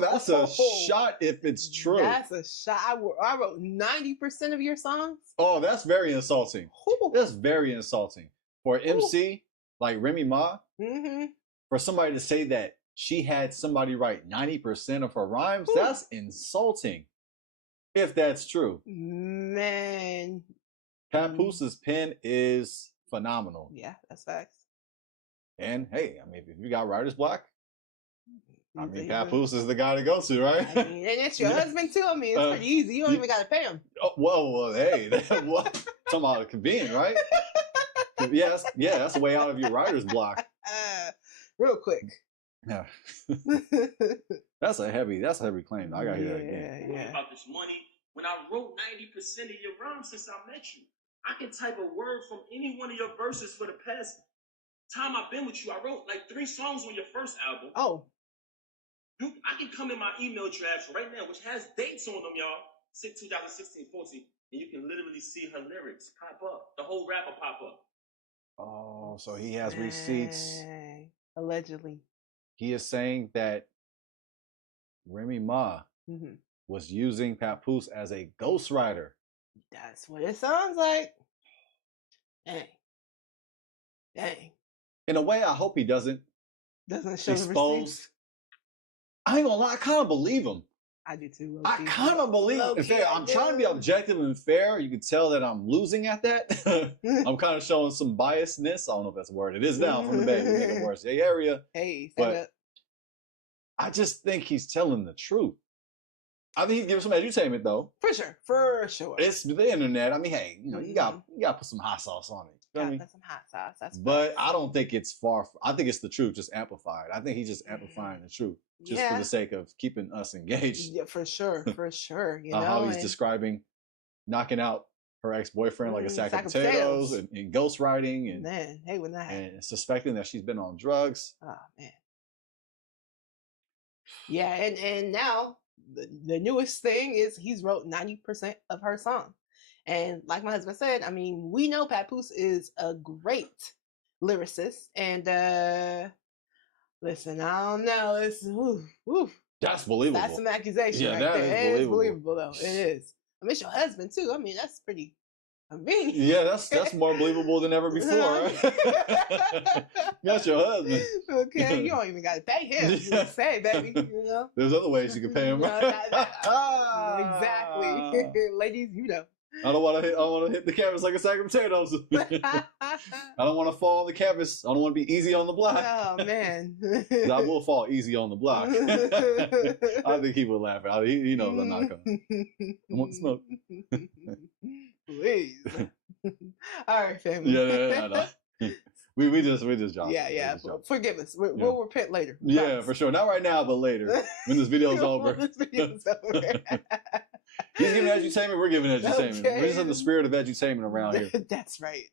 That's a shot if it's true. That's a shot. I wrote 90% of your songs. Oh, that's very insulting. Ooh. That's very insulting. For an MC like Remy Ma, for somebody to say that she had somebody write 90% of her rhymes, that's insulting. If that's true. Man. Papoose's pen is phenomenal. Yeah, that's facts. And hey, I mean, if you got writer's block, I mean, Papoose is the guy to go to, right? I mean, and it's your husband too. I mean, it's pretty easy. You don't even got to pay him. Oh, well, hey, what? Talking about convenient, right? That's a way out of your writer's block. Real quick. Yeah. That's a heavy claim. I gotta hear that again. Yeah. About this money, when I wrote 90% of your rhymes since I met you, I can type a word from any one of your verses for the past time I've been with you. I wrote like 3 songs on your first album. Oh. I can come in my email drafts right now, which has dates on them, y'all. 2016, 14. and you can literally see her lyrics pop up. The whole rapper pop up. Oh, so he has receipts. Dang. Allegedly. He is saying that Remy Ma Hmm. was using Papoose as a ghostwriter. That's what it sounds like. Dang. Dang. In a way, I hope he doesn't Doesn't show the expose. receipts. I ain't gonna lie, I kind of believe him. I do too. I kind of believe him. In fact, I'm trying to be objective and fair. You can tell that I'm losing at that. I'm kind of showing some biasness. I don't know if that's a word. It is now from the baby. Make it worse. Hey, area. Hey, But up. I just think he's telling the truth. I think he's giving some edutainment though. For sure. For sure. It's the internet. I mean, hey, you know, you got to put some hot sauce on it. You know what I mean? Put some hot sauce. That's But I don't think it's far. I think it's the truth, just amplified. I think he's just amplifying the truth, just for the sake of keeping us engaged. Yeah, for sure. For sure. You know how he's describing knocking out her ex-boyfriend like a sack of potatoes and ghostwriting and man, hey, when that happened. And suspecting that she's been on drugs. Oh man. Yeah, and now the newest thing is he's wrote 90% of her song. And like my husband said, I mean, we know Papoose is a great lyricist. And listen, I don't know. It's that's believable. That's some accusation right that there. Is It is believable though. It is. I mean, it's your husband too. I mean, that's pretty convenient. Yeah, that's more believable than ever before. That's your husband. Okay, you don't even got to pay him. You say, baby. You know. There's other ways you can pay him. Exactly, ladies. You know. I don't want to hit the canvas like a sack of potatoes. I don't want to fall on the canvas. I don't want to be easy on the block. Oh man. I will fall easy on the block. I think he would laugh at it. He knows I'm not coming. I want the smoke. Please. All right, family. Yeah. We just joking. Yeah. Forgive us. We'll repent later. Yeah, for sure. Not right now, but later when this video's over. He's giving edutainment. We're giving edutainment. Okay. We're just in the spirit of edutainment around here. That's right.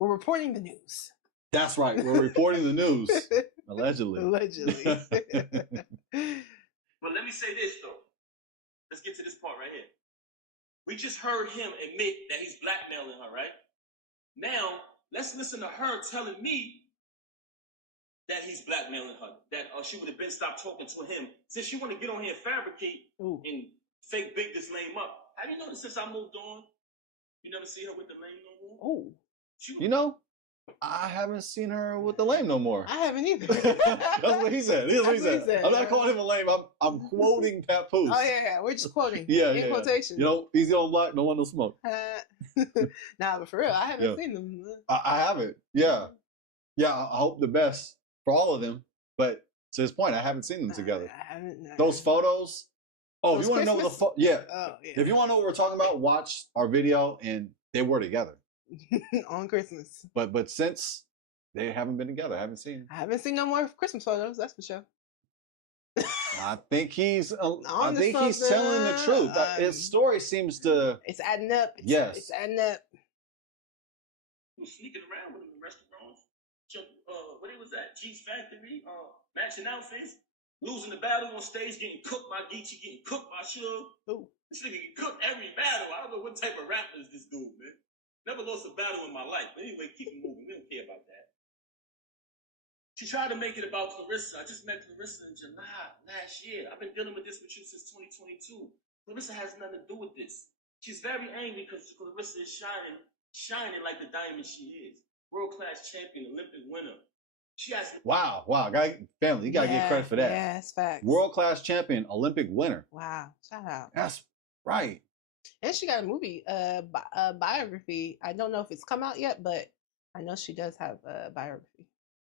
We're reporting the news. That's right. We're reporting the news. Allegedly. But let me say this though. Let's get to this part right here. We just heard him admit that he's blackmailing her, right? Now, let's listen to her telling me that he's blackmailing her. That she would have been stopped talking to him. Since she want to get on here and fabricate and fake big this lame up. Have you noticed since I moved on, you never see her with the lame no more? Oh. You know, I haven't seen her with the lame no more. I haven't either. That's what he said. That's what he said. I'm not calling him a lame. I'm quoting Papoose. Oh yeah. We're just quoting. Yeah, in quotation. You know, easy on black, no one no smoke. Nah, but for real, I haven't seen them. I haven't. Yeah. I hope the best for all of them. But to his point, I haven't seen them together. I haven't. Those photos. Oh, if you want to know what the yeah. If you want to know what we're talking about, watch our video, and they were together on Christmas. But since they haven't been together, I haven't seen. I haven't seen no more Christmas photos. That's for sure. I think he's telling the truth. His story seems to. It's adding up. It's adding up. He was sneaking around with him in restaurants. What it was at? Cheese Factory. Matching outfits. Losing the battle on stage, getting cooked by Geechee, getting cooked by Suge. This nigga can cook every battle. I don't know what type of rapper is this dude, man. Never lost a battle in my life. But anyway, keep it moving. We don't care about that. She tried to make it about Clarissa. I just met Clarissa in July last year. I've been dealing with this with you since 2022. Clarissa has nothing to do with this. She's very angry because Clarissa is shining like the diamond she is. World-class champion, Olympic winner. She has wow, family, you gotta get credit for that. Yeah, that's facts. World-class champion, Olympic winner. Wow, shout out. That's right. And she got a movie, biography. I don't know if it's come out yet, but I know she does have a biography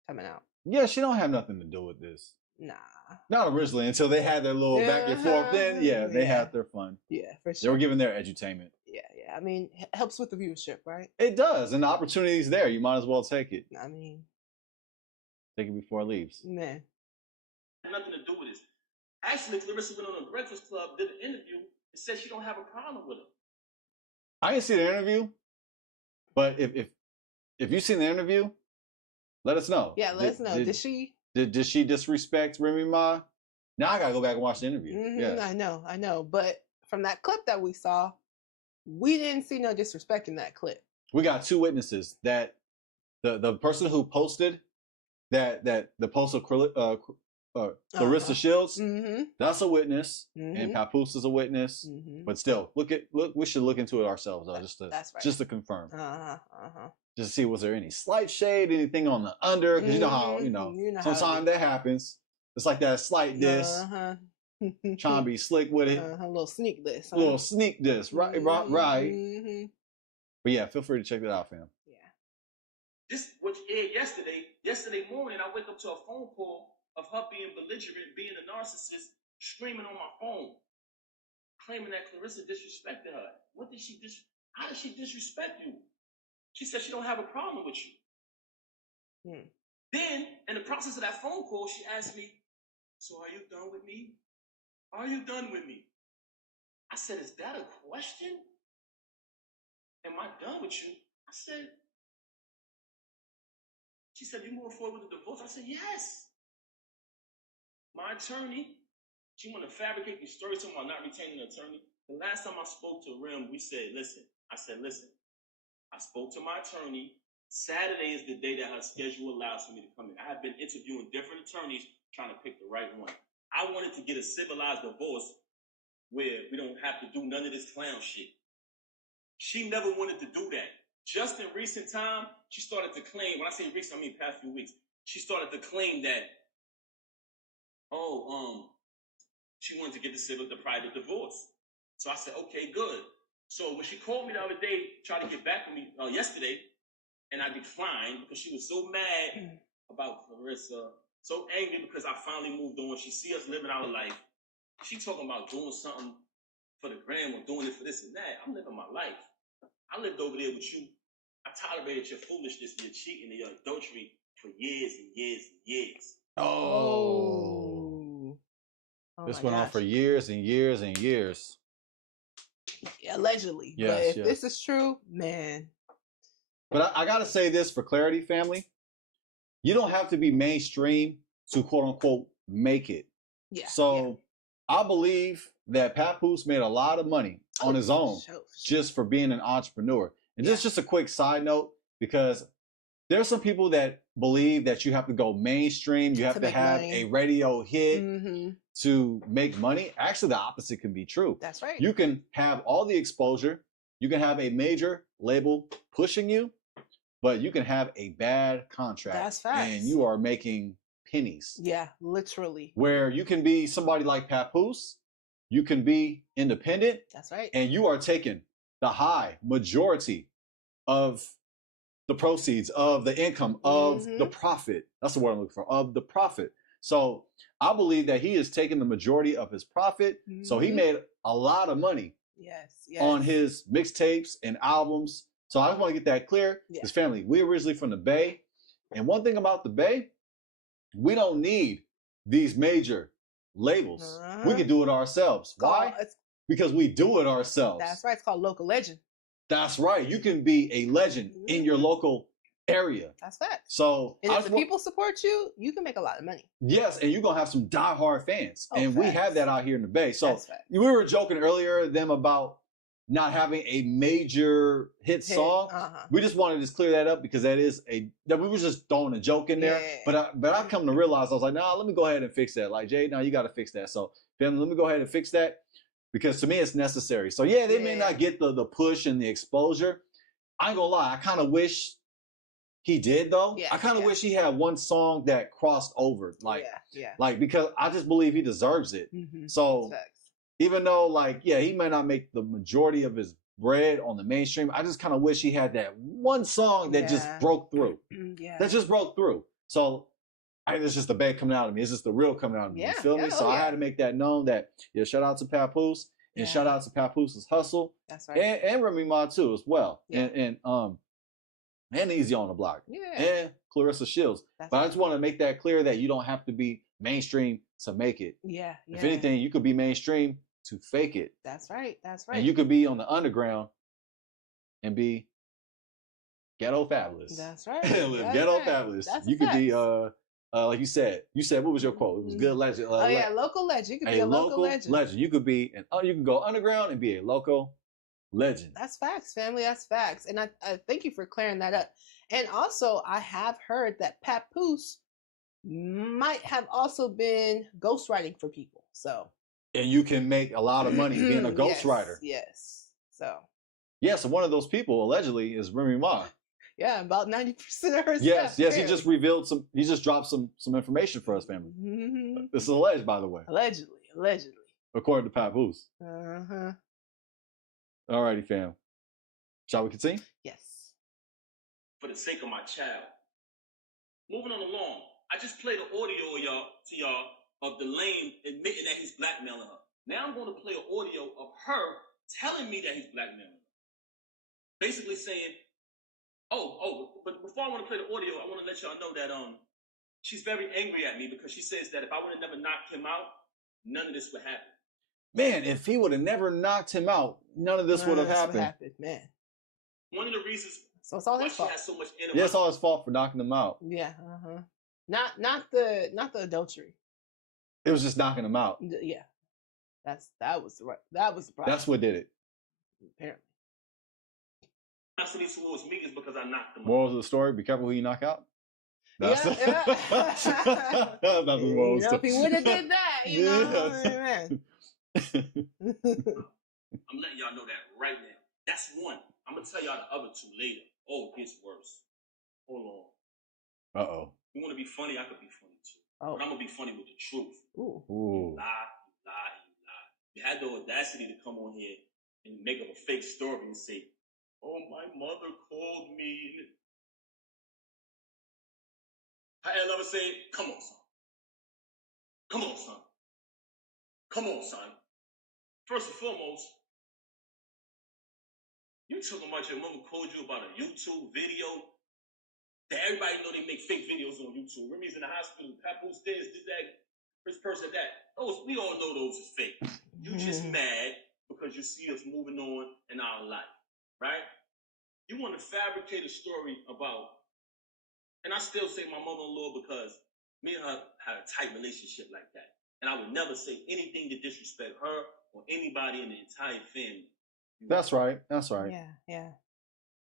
coming out. Yeah, she don't have nothing to do with this. Nah. Not originally, until they had their little back and forth. Then, they had their fun. Yeah, for sure. They were giving their edutainment. Yeah. I mean, it helps with the viewership, right? It does, and the opportunity's there. You might as well take it. I mean, take it before it leaves. Man. Nothing to do with this. Actually, Clarissa went on a Breakfast Club, did an interview, and said she don't have a problem with him. I didn't see the interview, but if you've seen the interview, let us know. Yeah, let us know. Did she disrespect Remy Ma? Now I gotta go back and watch the interview. Yeah, I know. But from that clip that we saw, we didn't see no disrespect in that clip. We got 2 witnesses that the person who posted that the post of Clarissa Shields, that's a witness, and Papoose is a witness. But still, we should look into it ourselves, though, just to confirm, just to see was there any slight shade, anything on the under, because you know how sometimes that happens. It's like that slight diss, trying to be slick with it, a little sneak diss, right. But yeah, feel free to check that out, fam. This, which aired yesterday morning, I wake up to a phone call of her being belligerent, being a narcissist, screaming on my phone, claiming that Clarissa disrespected her. How did she disrespect you? She said she don't have a problem with you. Then, in the process of that phone call, she asked me, so are you done with me? Are you done with me? I said, is that a question? Am I done with you? I said, she said, you moving forward with the divorce? I said, yes. My attorney, she want to fabricate these stories talking about not retaining an attorney. The last time I spoke to Rem, I said, listen, I spoke to my attorney. Saturday is the day that her schedule allows for me to come in. I have been interviewing different attorneys trying to pick the right one. I wanted to get a civilized divorce where we don't have to do none of this clown shit. She never wanted to do that. Just in recent time, she started to claim, when I say recent, I mean past few weeks, she started to claim that, she wanted to get the private divorce. So I said, okay, good. So when she called me the other day, tried to get back with me yesterday, and I declined because she was so mad about Clarissa, so angry because I finally moved on. She see us living our life. She talking about doing something for the gram or doing it for this and that. I'm living my life. I lived over there with you. I tolerated your foolishness, your cheating, and your adultery for years and years and years. This went on for years and years and years. Allegedly. Yes, but if this is true, man. But I got to say this for clarity, family. You don't have to be mainstream to quote unquote make it. I believe that Papoose made a lot of money on his own just for being an entrepreneur. And just a quick side note, because there's some people that believe that you have to go mainstream, you have to have a radio hit to make money. Actually, the opposite can be true. That's right. You can have all the exposure, you can have a major label pushing you, but you can have a bad contract. That's facts. And you are making pennies. Yeah, literally. Where you can be somebody like Papoose, you can be independent. That's right. And you are taking the high majority of the proceeds, of the income, of the profit. That's the word I'm looking for, of the profit. So I believe that he is taking the majority of his profit. So he made a lot of money on his mixtapes and albums. So I just want to get that clear. His family, we originally from the Bay. And one thing about the Bay, we don't need these major labels. We can do it ourselves. Why? Because we do it ourselves. That's right. It's called local legend. That's right. You can be a legend in your local area. That's fact. So and if the people support you, you can make a lot of money. Yes, and you're gonna have some diehard fans. And we have that out here in the Bay. So we were joking earlier them about not having a major hit song. We just wanted to clear that up because that we were just throwing a joke in there. But I've come to realize I was like, nah, let me go ahead and fix that. Like, Jay, now you got to fix that. So family, let me go ahead and fix that because to me it's necessary. So they may not get the push and the exposure. I ain't gonna lie, I kind of wish he did though. I kind of wish he had one song that crossed over, like because I just believe he deserves it. So. Even though, he may not make the majority of his bread on the mainstream, I just kind of wish he had that one song that just broke through. That just broke through. So, it's just the bad coming out of me. It's just the real coming out of me. You feel me? So I had to make that known that, shout out to Papoose and shout out to Papoose's hustle. That's right. And Remy Ma too as well. And Easy on the Block. And Clarissa Shields. But I just want to make that clear that you don't have to be mainstream to make it. If anything, you could be mainstream to fake it. That's right. And you could be on the underground and be ghetto fabulous. That's right. Live ghetto fabulous. You could be like you said, what was your quote? It was good legend. Local legend. You could be a local legend. You could be you can go underground and be a local legend. That's facts, family. That's facts. And I thank you for clearing that up. And also, I have heard that Papoose might have also been ghostwriting for people. So, And you can make a lot of money being a ghostwriter. Yes. So, yeah, so one of those people allegedly is Remy Ma. Yeah, about 90% of her Yes, stuff. yes, he just revealed he just dropped some information for us, family. Mm-hmm. This is alleged, by the way. Allegedly. According to Papoose. Uh-huh. Alrighty, fam. Shall we continue? Yes. For the sake of my child. Moving on along, I just played an audio to y'all of the lame admitting that he's blackmailing her. Now I'm going to play an audio of her telling me that he's blackmailing her. Basically saying, but before I want to play the audio, I want to let y'all know that she's very angry at me because she says that if I would have never knocked him out, none of this would happen. Man, if he would have never knocked him out, none of this would have happened. Man. One of the reasons so it's all his fault. Has so much in yeah, it's all his fault for knocking him out. Yeah, Not the adultery. It was just knocking him out. Yeah. That was the problem. That's what did it. Apparently. Animosity towards me is because I knocked him out. Moral of the story, be careful who you knock out. That's yeah. That's not the moral if he would have did that, you know. Man. I'm letting y'all know that right now. That's one. I'm gonna tell y'all the other two later. Oh, it gets worse. Hold on. Uh-oh. You want to be funny? I could be funny too. Oh. But I'm gonna be funny with the truth. Ooh. You lie. You had the audacity to come on here and make up a fake story and say, "Oh, my mother called me." I love her say, "Come on, son. Come on, son. Come on, son." First and foremost, you talking about your mother called you about a YouTube video that everybody know they make fake videos on YouTube. Remy's in the hospital, Papoose this, did that, this person that. Those, we all know those is fake. You just mad because you see us moving on in our life, right? You want to fabricate a story about, and I still say my mother-in-law because me and her had a tight relationship like that. And I would never say anything to disrespect her or anybody in the entire family. That's right. That's right. Yeah.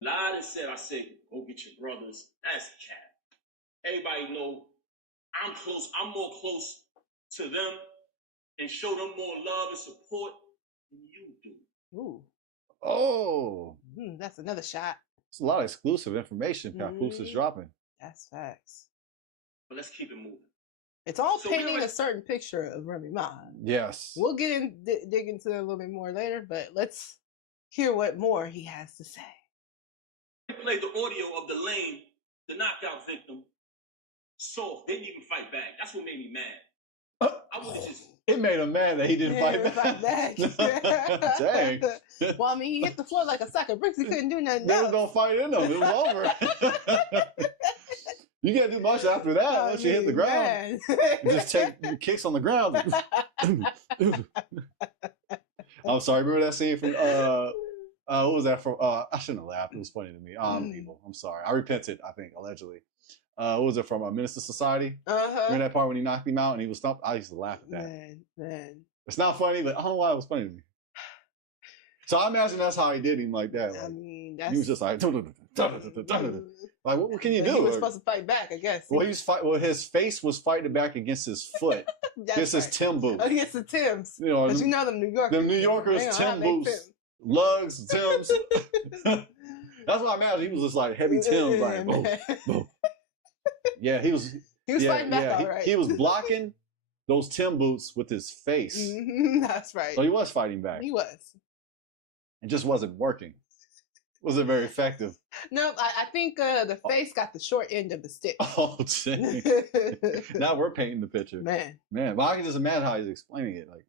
Lied and said, I said, go get your brothers. That's cap. Everybody know I'm close. I'm more close to them and show them more love and support than you do. Ooh. Oh. That's another shot. It's a lot of exclusive information Papoose is dropping. That's facts. But let's keep it moving. It's all painting a certain picture of Remy Ma. Yes. We'll dig into it a little bit more later, but let's hear what more he has to say. I played the audio of the lame, the knockout victim. Soft, didn't even fight back. That's what made me mad. I would have just... It made him mad that he didn't fight back. Dang. Well, I mean, he hit the floor like a sack of bricks. He couldn't do nothing They else. was going to fight in him. It was over. You can't do much after that once you hit the ground. You just take kicks on the ground. I'm sorry. Remember that scene from... what was that from? I shouldn't have laughed. It was funny to me. I'm evil. I'm sorry. I repented, I think, allegedly. What was it from? Minister Society? Remember that part when he knocked him out and he was stumped? I used to laugh at that. Man. It's not funny, but I don't know why it was funny to me. So I imagine that's how he did him like that. Like, I mean, he was just like, like, what can you do? He was supposed to fight back, I guess. Well, his face was fighting back against his foot. Against his Tim boots. Against the Tims. You know, because you know them New Yorkers. Them New Yorkers, Tim boots. Lugs, Tims. That's what I imagine. He was just like heavy Tims, like boom, boom. Yeah, he was fighting back, all right. He was blocking those Tim boots with his face. That's right. So he was fighting back. He was. It just wasn't working. Wasn't very effective. No, I think the face got the short end of the stick. Oh, dang. Now we're painting the picture. Man. But I can just imagine how he's explaining it. Like,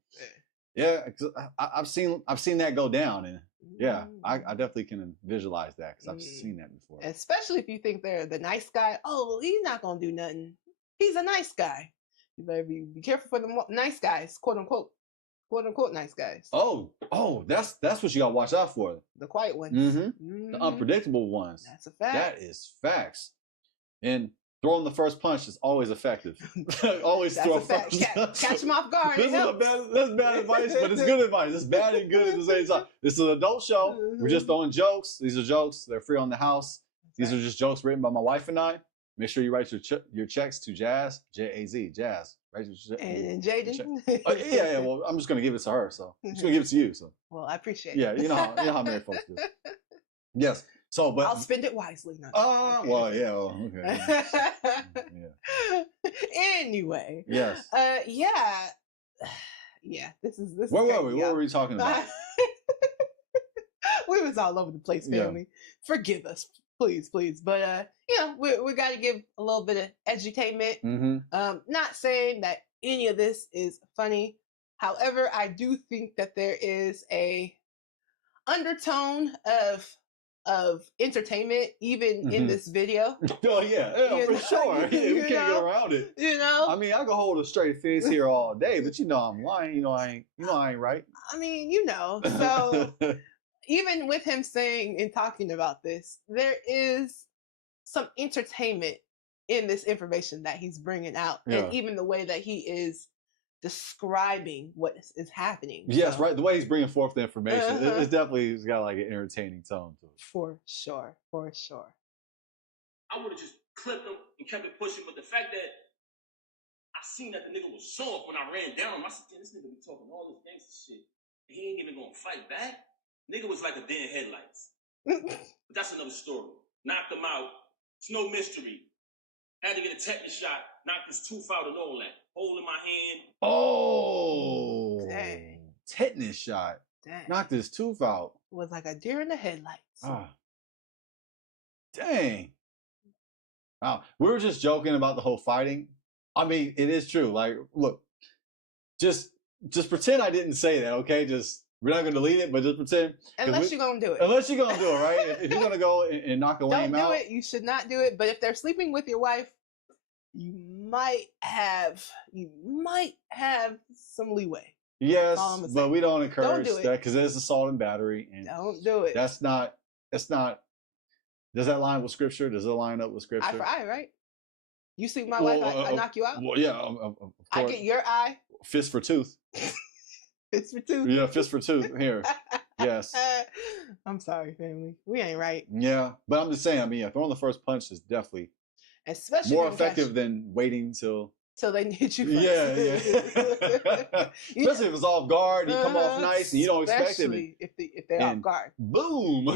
yeah, I've seen that go down, and yeah, I definitely can visualize that because I've seen that before. Especially if you think they're the nice guy. Oh, well, he's not gonna do nothing. He's a nice guy. You better be careful for the nice guys, quote unquote nice guys. Oh, that's what you gotta watch out for. The quiet ones. The unpredictable ones. That's a fact. That is facts. And throwing the first punch is always effective. Always That's throw a fact. first. Catch them off guard. This It is helps. that's bad advice, but it's good advice. It's bad and good at the same time. This is an adult show. We're just throwing jokes. These are jokes. They're free on the house. These are just jokes written by my wife and I. Make sure you write your checks to Jazz, J-A-Z, Jazz. Right? And Jaden. Yeah. Well, I'm just gonna give it to her, so I'm just gonna give it to you. So. Well, I appreciate Yeah, it. you know how married folks do. Yes. So, but I'll spend it wisely. Not well, yeah, well, okay. Yeah. Anyway. Yes. Yeah. This is Where crazy, were we? y'all. What were we talking about? We was all over the place, family. Forgive us, please. But we got to give a little bit of edutainment. Mm-hmm. Not saying that any of this is funny. However, I do think that there is a undertone of entertainment even in this video. Oh yeah, for sure. Yeah, we can't get around it. You know, I mean, I can hold a straight face here all day, but you know I'm lying. You know I ain't right. I mean, so even with him saying and talking about this, there is some entertainment in this information that he's bringing out, and even the way that he is describing what is happening. Yes, right. The way he's bringing forth the information, it's definitely got like an entertaining tone to it. For sure. I would have just clipped him and kept it pushing, but the fact that I seen that the nigga was soft when I ran down him, I said, this nigga be talking all this gangster shit. And he ain't even gonna fight back. Nigga was like a dead headlights. But that's another story. Knocked him out. It's no mystery. Had to get a tetanus shot. Knocked his tooth out and all that. Hole in my hand. Oh, dang. Tetanus shot. Dang. Knocked his tooth out. Was like a deer in the headlights. Ah. Dang. Wow. We were just joking about the whole fighting. I mean, it is true. Like, look, just pretend I didn't say that, okay? We're not going to delete it, but just pretend. Unless you're going to do it. Unless you're going to do it, right? If you're going to go and knock a lame out. Don't do it. You should not do it. But if they're sleeping with your wife, you might have some leeway. Yes, but we don't encourage that because it's assault and battery. And don't do it. That's not. Does that line with scripture? Does it line up with scripture? Eye for eye, right? You sleep with my wife, I knock you out. Well, yeah, of course. I get your eye. Fist for tooth. Fist for tooth. Yeah, fist for tooth. Here. Yes. I'm sorry, family. We ain't right. Yeah, but I'm just saying. I mean, throwing the first punch is definitely especially more effective than waiting till they hit you first. Yeah. Especially if it's off guard, you come off nice, and you don't expect it. If they're off guard. Boom.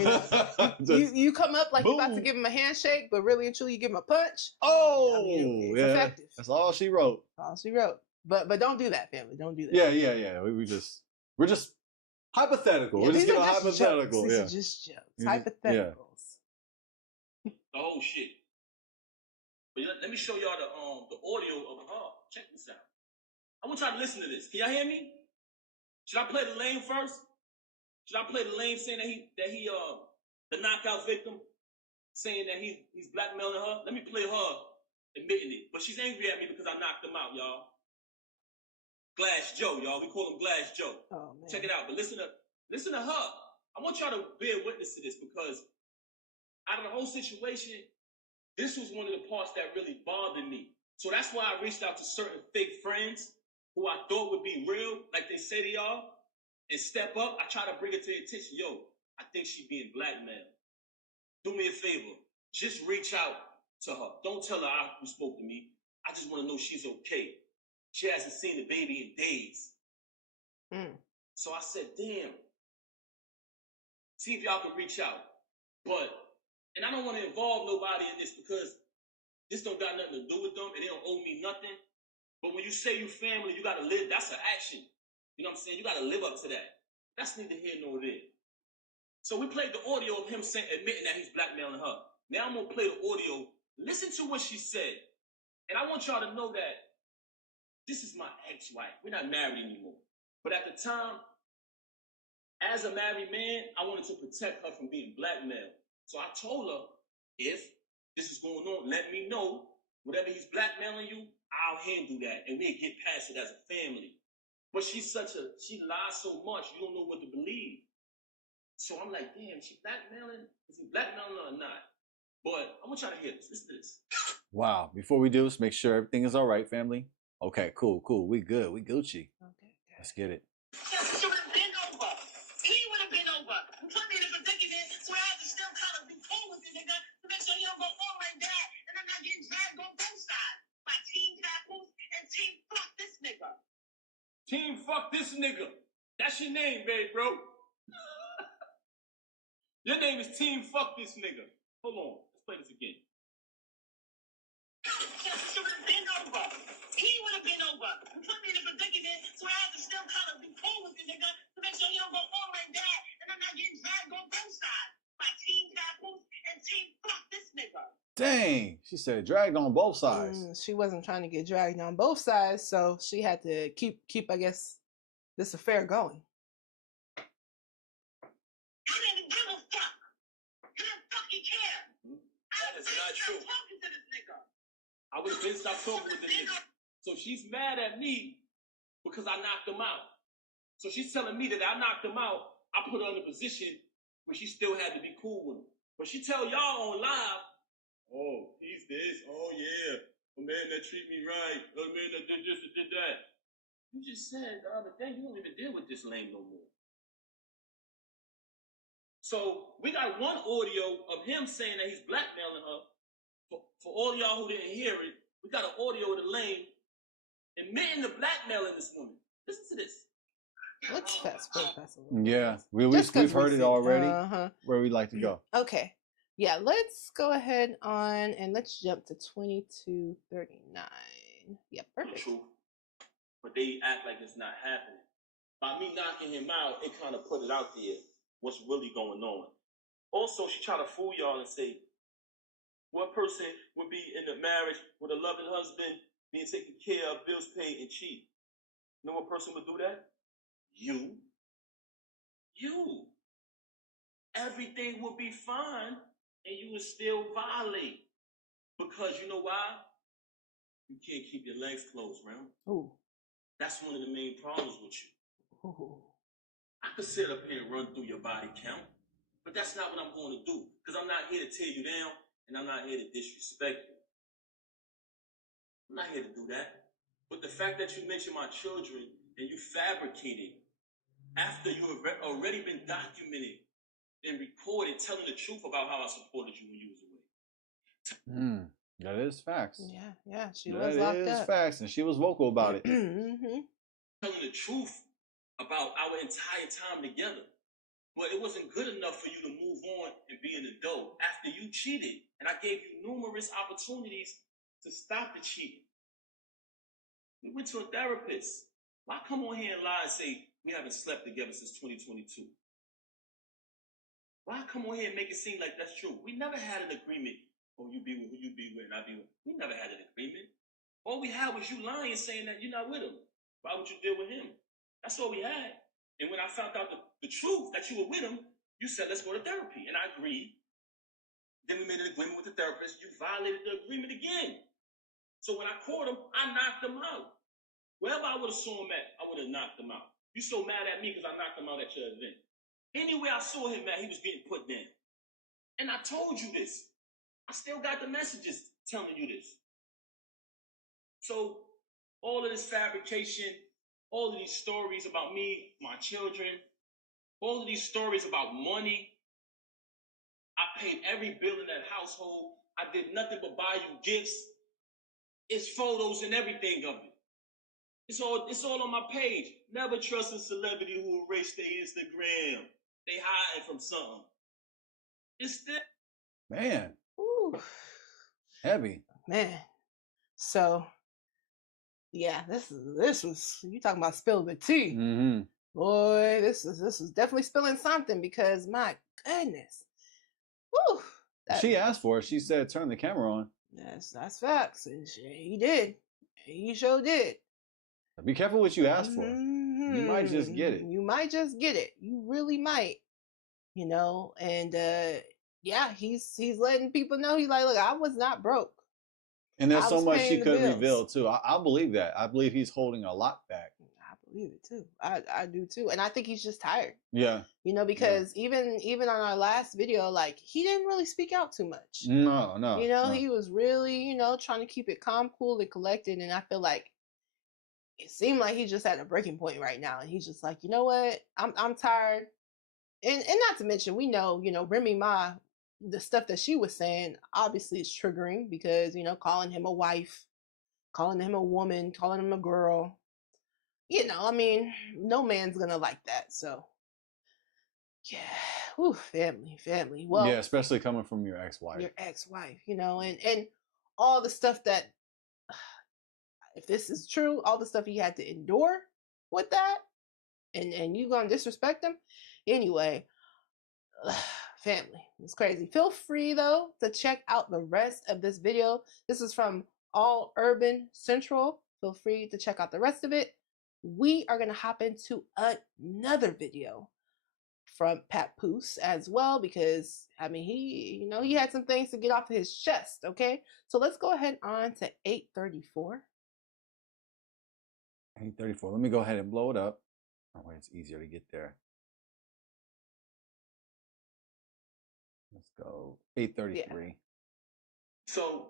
You come up like you're about to give him a handshake, but really and truly you give him a punch. Oh, I mean, it's yeah. effective. That's all she wrote. All she wrote. But don't do that, family. Don't do that. Yeah. We're just hypothetical. Yeah, we're just these getting are just hypothetical. Jokes. Yeah. These are just jokes. Hypotheticals. The whole shit. But let me show y'all the audio of her. Check this out. I want y'all to listen to this. Can y'all hear me? Should I play the lane first? Should I play the lane saying that he the knockout victim, saying that he's blackmailing her? Let me play her admitting it. But she's angry at me because I knocked him out, y'all. Glass Joe, y'all. We call him Glass Joe. Oh, man. Check it out. But listen to her. I want y'all to bear witness to this because out of the whole situation, this was one of the parts that really bothered me. So that's why I reached out to certain fake friends who I thought would be real, like they say they are, and step up. I try to bring it to their attention. Yo, I think she's being blackmailed. Do me a favor. Just reach out to her. Don't tell her you spoke to me. I just want to know she's okay. She hasn't seen the baby in days. So I said, damn. See if y'all can reach out. And I don't want to involve nobody in this because this don't got nothing to do with them and they don't owe me nothing. But when you say you family, you got to live. That's an action. You know what I'm saying? You got to live up to that. That's neither here nor there. So we played the audio of him admitting that he's blackmailing her. Now I'm going to play the audio. Listen to what she said. And I want y'all to know that this is my ex-wife. We're not married anymore. But at the time, as a married man, I wanted to protect her from being blackmailed. So I told her, if this is going on, let me know. Whatever he's blackmailing you, I'll handle that. And we'll get past it as a family. But she lies so much, you don't know what to believe. So I'm like, damn, she blackmailing? Is he blackmailing her or not? But I want y'all to hear this. Listen to this. Wow. Before we do, let's make sure everything is all right, family. Okay, cool. We good. We Gucci. Okay. Let's get it. She would have been over. He would have been over. You put me in a predicament, so I had to still kind of be cool with the nigga to make sure he don't go on like that, and I'm not getting dragged on both sides. My team Papoose and team fuck this nigga. Team fuck this nigga. That's your name, babe, bro. Your name is Team fuck this nigga. Hold on. Let's play this again. She would have been over. He would have been over. You put me in a predicament, so I had to still kind of be cool with the nigga to make sure he don't go on like that, and I'm not getting dragged on both sides. My team Papoose and team fuck this nigga. Dang. She said dragged on both sides. She wasn't trying to get dragged on both sides, so she had to keep I guess, this affair going. I didn't give a fuck. I didn't fucking care. That is not true. Talking to this nigga. I would have been stopped talking with the nigga. So she's mad at me because I knocked him out. So she's telling me that I knocked him out. I put her in a position where she still had to be cool with him. But she tell y'all on live, oh, he's this. Oh, yeah. A man that treat me right. A man that did this and did that. You just said the other day you don't even deal with this lame no more. So we got one audio of him saying that he's blackmailing her. For all y'all who didn't hear it, we got an audio of the lame admitting to blackmailing this woman. Listen to this. Let's fast forward past a little. Yeah. Just 'cause We've heard we it see- already. Uh-huh. Where we like to go. Okay. Yeah, let's go ahead on and let's jump to 22:39. Yeah, perfect. True. But they act like it's not happening. By me knocking him out, it kind of put it out there what's really going on. Also, she tried to fool y'all and say, what person would be in a marriage with a loving husband, being taken care of, bills paid, and cheat? You know what person would do that? You. You. Everything would be fine, and you would still violate. Because you know why? You can't keep your legs closed, man. Ooh. That's one of the main problems with you. Ooh. I could sit up here and run through your body count, but that's not what I'm going to do, because I'm not here to tear you down, and I'm not here to disrespect you. I'm not here to do that. But the fact that you mentioned my children and you fabricated after you have already been documented and recorded telling the truth about how I supported you when you was away. That is facts. Yeah, she was locked That is up. facts, and she was vocal about it. Telling the truth about our entire time together. But it wasn't good enough for you to move on and be an adult after you cheated. And I gave you numerous opportunities to stop the cheating. We went to a therapist. Why come on here and lie and say we haven't slept together since 2022? Why come on here and make it seem like that's true? We never had an agreement. Oh, you be with who you be with and I be with. We never had an agreement. All we had was you lying, saying that you're not with him. Why would you deal with him? That's all we had. And when I found out the truth that you were with him, you said, let's go to therapy. And I agreed. Then we made an agreement with the therapist. You violated the agreement again. So when I caught him, I knocked him out. Wherever I would have saw him at, I would have knocked him out. You so mad at me because I knocked him out at your event. Anywhere I saw him at, he was getting put down. And I told you this. I still got the messages telling you this. So all of this fabrication, all of these stories about me, my children, all of these stories about money. I paid every bill in that household. I did nothing but buy you gifts. It's photos and everything of it. It's all on my page. Never trust a celebrity who erased their Instagram. They hiding from something. It's still. Man. Ooh. Heavy. Man. So yeah, this was you talking about spilling the tea. Mm-hmm. Boy, this is definitely spilling something because my goodness. Woo. She asked for it. She said turn the camera on. That's facts. And he did. He sure did. Be careful what you ask for. You might just get it. You might just get it. You really might. You know, and yeah, he's letting people know he's like, look, I was not broke. And there's I so was much paying she the could bills. reveal too. I believe that. I believe he's holding a lot back. believe it too. I do too. And I think he's just tired. Yeah. You know, because even on our last video, like, he didn't really speak out too much. No. You know, he was really, you know, trying to keep it calm, cool, and collected. And I feel like it seemed like he's just at a breaking point right now. And he's just like, you know what? I'm tired. And not to mention, we know, you know, Remy Ma, the stuff that she was saying obviously is triggering because, you know, calling him a wife, calling him a woman, calling him a girl. You know, I mean, no man's gonna like that. So yeah. Whew, family. Well, yeah, especially coming from your ex-wife. Your ex-wife, you know, and all the stuff that, if this is true, all the stuff he had to endure with that, and you gonna disrespect him anyway. Family, it's crazy. Feel free though to check out the rest of this video. This is from All Urban Central. Feel free to check out the rest of it. We are gonna hop into another video from Papoose as well, because I mean, he, you know, he had some things to get off of his chest. Okay, so let's go ahead on to 834. 834. Let me go ahead and blow it up. Oh wait, it's easier to get there. Let's go 833. Yeah. So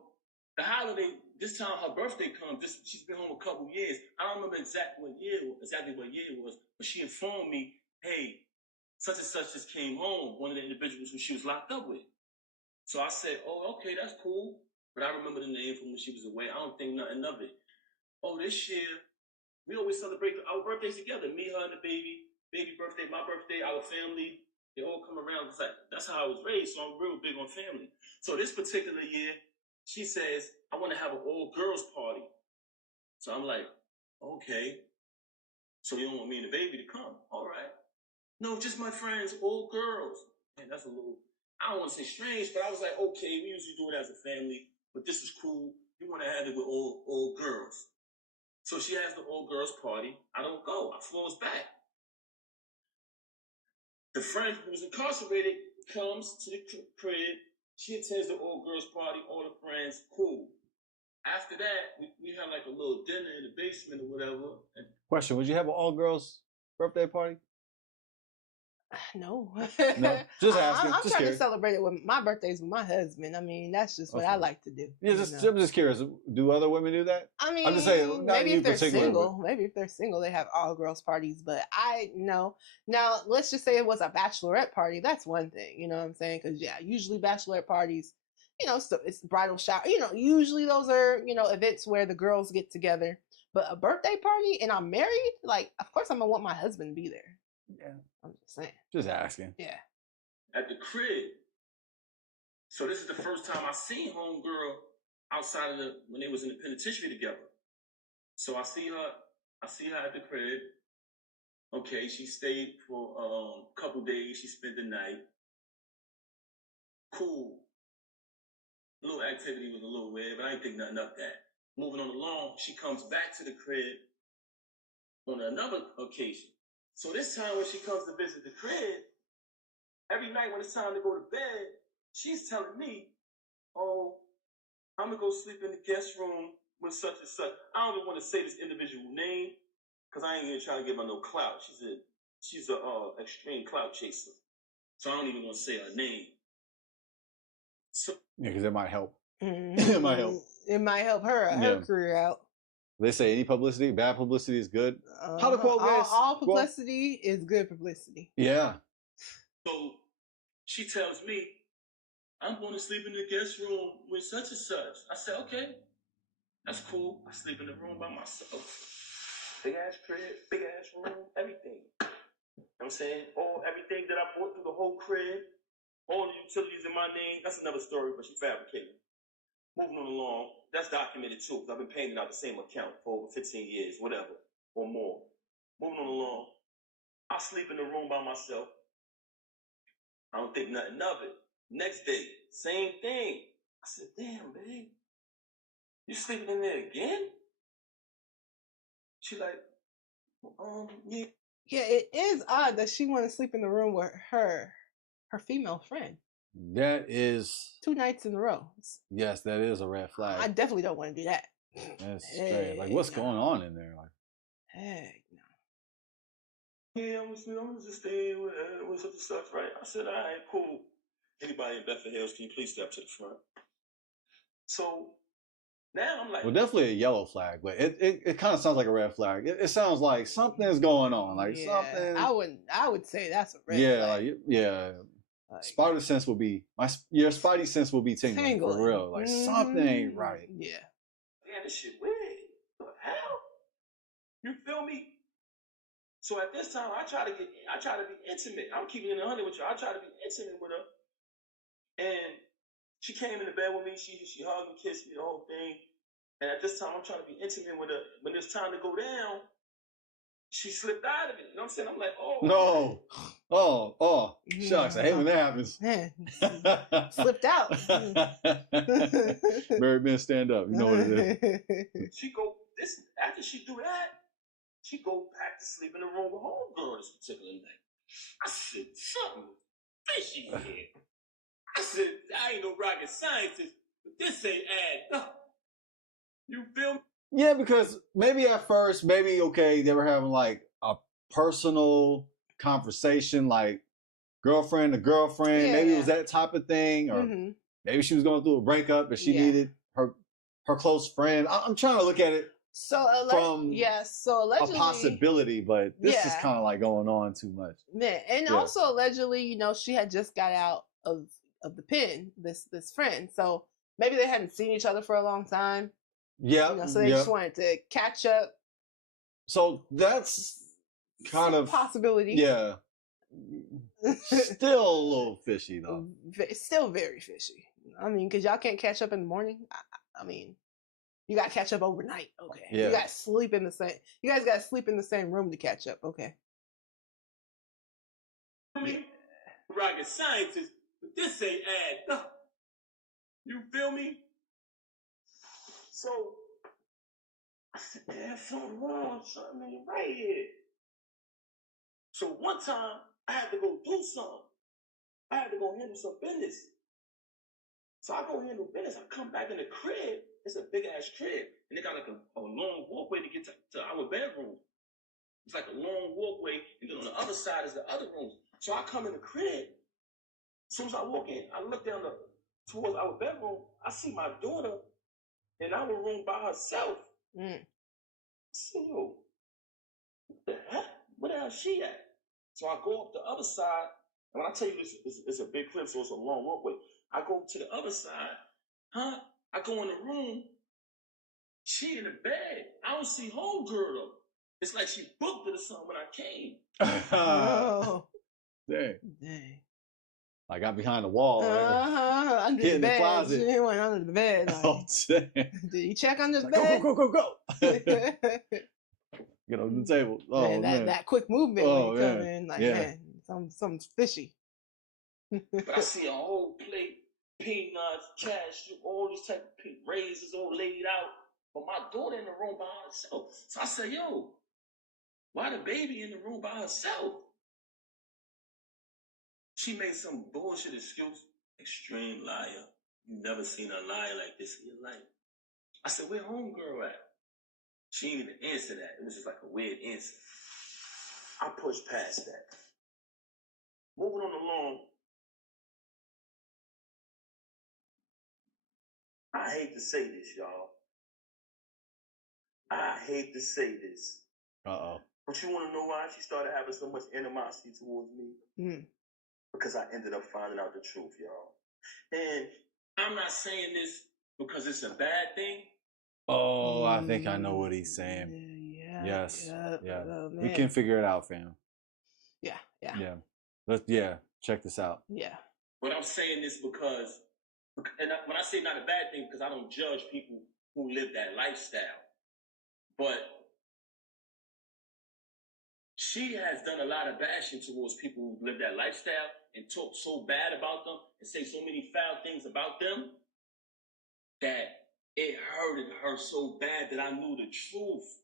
the holiday, this time her birthday comes. She's been home a couple years. I don't remember exactly what year it was, but she informed me, hey, such and such just came home, one of the individuals who she was locked up with. So I said, oh, okay, that's cool. But I remember the name from when she was away. I don't think nothing of it. Oh, this year, we always celebrate our birthdays together. Me, her, and the baby birthday, my birthday, our family. They all come around. It's like, that's how I was raised, so I'm real big on family. So this particular year, she says, I want to have an all-girls party. So I'm like, okay. So you don't want me and the baby to come? All right. No, just my friends, all girls. Man, that's a little, I don't want to say strange, but I was like, okay, we usually do it as a family, but this is cool. You want to have it with all girls. So she has the all girls party. I don't go. I flows back. The friend who's incarcerated comes to the crib. She attends the all girls party, all the friends, cool. After that, we have like a little dinner in the basement or whatever. Question, would you have an all-girls birthday party? No. No, just asking. I'm just trying curious. to celebrate it with my birthdays with my husband. I mean, that's just what I like to do. Yeah, I'm just curious. Do other women do that? I mean, I'm just saying, maybe if they're single, they have all girls parties. But I know. Now, let's just say it was a bachelorette party. That's one thing, you know what I'm saying? Because yeah, usually bachelorette parties, you know, so it's bridal shower. You know, usually those are, you know, events where the girls get together. But a birthday party and I'm married, like, of course I'm gonna want my husband to be there. Yeah, I'm just saying. Just asking. Yeah. At the crib. So this is the first time I seen homegirl outside of when they was in the penitentiary together. So I see her at the crib. Okay, she stayed for a couple days. She spent the night. Cool. A little activity was a little weird, but I didn't think nothing of that. Moving on along, she comes back to the crib on another occasion. So this time when she comes to visit the crib, every night when it's time to go to bed, she's telling me, oh, I'm going to go sleep in the guest room with such and such. I don't even want to say this individual name because I ain't even trying to give her no clout. She's a extreme clout chaser. So I don't even want to say her name. So, yeah, because it might help. Mm-hmm. It might help. It might help her career out. They say any publicity, bad publicity is good. How to quote this? All publicity is good publicity. Yeah. So she tells me, I'm going to sleep in the guest room with such and such. I said, okay, that's cool. I sleep in the room by myself. Big ass crib, big ass room, everything. You know what I'm saying? Everything that I bought through the whole crib, all the utilities in my name. That's another story, but she fabricated. Moving on along, that's documented too, because I've been paying it out the same account for over 15 years, whatever, or more. Moving on along, I sleep in the room by myself. I don't think nothing of it. Next day, same thing. I said, damn, babe, you sleeping in there again? She like, yeah. Yeah, it is odd that she want to sleep in the room with her female friend. That is 2 nights in a row. Yes, that is a red flag. I definitely don't want to do that. That's straight. Like, what's going on in there? Like, heck no. Yeah, I'm just staying with such and such, right? I said, all right, cool. Anybody in Bedford Hills, can you please step to the front? So now I'm like, well, definitely a yellow flag, but it kind of sounds like a red flag. It sounds like something's going on, like something. I would say that's a red Yeah, flag. like yeah. Like, Spider sense will be your spidey sense will be tingling for real. Like something ain't right. Yeah. man, this shit weird. What the hell? You feel me? So at this time, I try to be intimate. I'm keeping it 100 with you. I try to be intimate with her, and she came in the bed with me. She hugged and kissed me, the whole thing. And at this time, I'm trying to be intimate with her. When it's time to go down, she slipped out of it. You know what I'm saying? I'm like, oh no, oh, shucks. I hate when that happens. Man, slipped out. Married men stand up. You know what it is. She go this after she do that. She go back to sleep in the room with homegirl this particular night. I said, something fishy here. I said, I ain't no rocket scientist, but this ain't add up. You feel me? Yeah, because maybe at first, maybe okay, they were having like a personal conversation, like girlfriend to girlfriend. Maybe it was that type of thing, or maybe she was going through a breakup and she needed her close friend. I'm trying to look at it from allegedly, a possibility, but this is kind of like going on too much. Man, and also allegedly, you know, she had just got out of the pen, this friend, so maybe they hadn't seen each other for a long time. Yeah, you know, so they just wanted to catch up. So that's kind of possibility. Yeah. Still a little fishy though. Still very fishy. I mean, because y'all can't catch up in the morning. I mean, you got to catch up overnight. Okay. Yeah. You got to sleep in the same. You guys got to sleep in the same room to catch up. Okay. I mean, rocket scientist, but this ain't add up. You feel me? So I said, there's something wrong, something ain't right here. So one time I had to go do something. I had to go handle some business. So I go handle business. I come back in the crib. It's a big ass crib. And they got like a long walkway to get to our bedroom. It's like a long walkway. And then on the other side is the other room. So I come in the crib. As soon as I walk in, I look down towards our bedroom. I see my daughter in our room by herself. I said, yo, what the heck? Where the hell is she at? So I go up the other side. And when I tell you this, it's a big crib, so it's a long walkway. I go to the other side. I go in the room. She in the bed. I don't see homegirl though. It's like she booked it or something when I came. Oh. Dang. I got behind the wall. Under the bed. closet. She went under the bed. Like, oh, dang. Did you check under the bed? Go. Get on the table. Oh, man. That quick movement when you come in. Like, man, something's fishy. But I see a whole plate, peanuts, cashew, all these type of raisins all laid out. But my daughter in the room by herself. So I said, yo, why the baby in the room by herself? She made some bullshit excuse. Extreme liar. You never seen a liar like this in your life. I said, where homegirl at? She didn't even answer that. It was just like a weird answer. I pushed past that. Moving on along. I hate to say this, y'all. I hate to say this. Uh-oh. But you want to know why she started having so much animosity towards me? Because I ended up finding out the truth, y'all. And I'm not saying this because it's a bad thing. Oh, I think I know what he's saying. Yes. Oh, we can figure it out, fam. Yeah. Check this out. Yeah. But I'm saying this because, and when I say not a bad thing, because I don't judge people who live that lifestyle. But she has done a lot of bashing towards people who live that lifestyle and talk so bad about them and say so many foul things about them that it hurted her so bad that I knew the truth.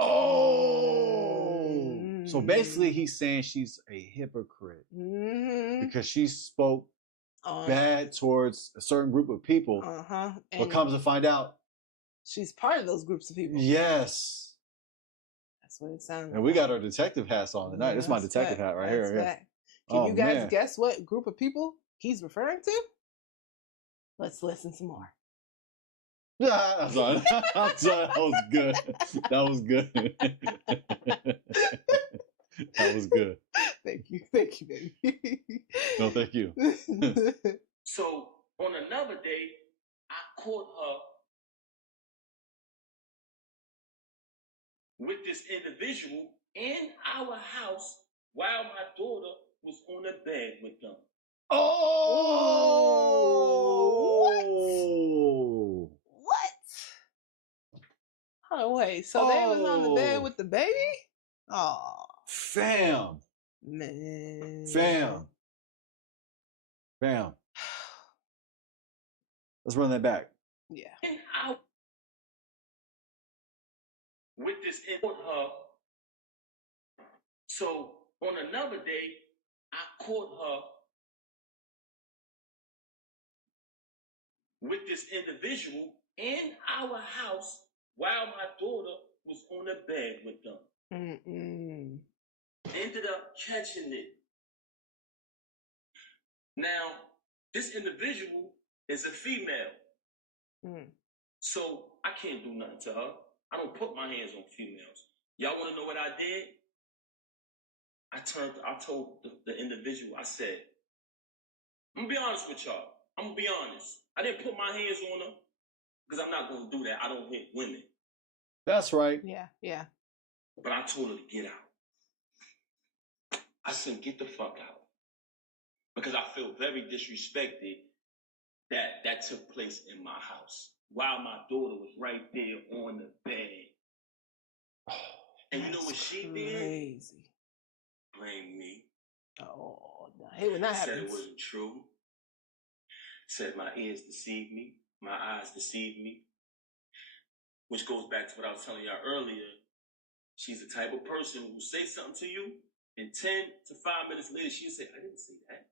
Oh. So basically he's saying she's a hypocrite because she spoke bad towards a certain group of people, but comes to find out she's part of those groups of people. Yes. That's what it sounds like. And we got our detective hats on tonight. This is my That's detective fact. hat right That's here. Yeah. fact. Can Oh, you guys man. guess what group of people he's referring to? Let's listen some more. I'm sorry. I'm sorry. That was good. That was good. That was good. Thank you, baby. No, thank you. So on another day, I caught her with this individual in our house while my daughter was on the bed with them. Oh! What? Oh wait, so they was on the bed Oh. with the baby? Oh Fam. man. Fam. Let's run that back. Yeah. And I with this in her. So on another day, I caught her with this individual in our house while my daughter was on the bed with them. Mm-mm. Ended up catching it. Now, this individual is a female. Mm. So I can't do nothing to her. I don't put my hands on females. Y'all want to know what I did? I told the individual, I said, I'm going to be honest with y'all. I'm going to be honest. I didn't put my hands on her because I'm not going to do that. I don't hit women. That's right. Yeah. But I told her to get out. I said, get the fuck out. Because I feel very disrespected that took place in my house while my daughter was right there on the bed. And you know what she did? Crazy. Blame me. Oh, I hate when that Said happens. it wasn't true. Said my ears deceived me. My eyes deceived me. Which goes back to what I was telling y'all earlier. She's the type of person who will say something to you, and 10 to 5 minutes later, she'll say, I didn't say that.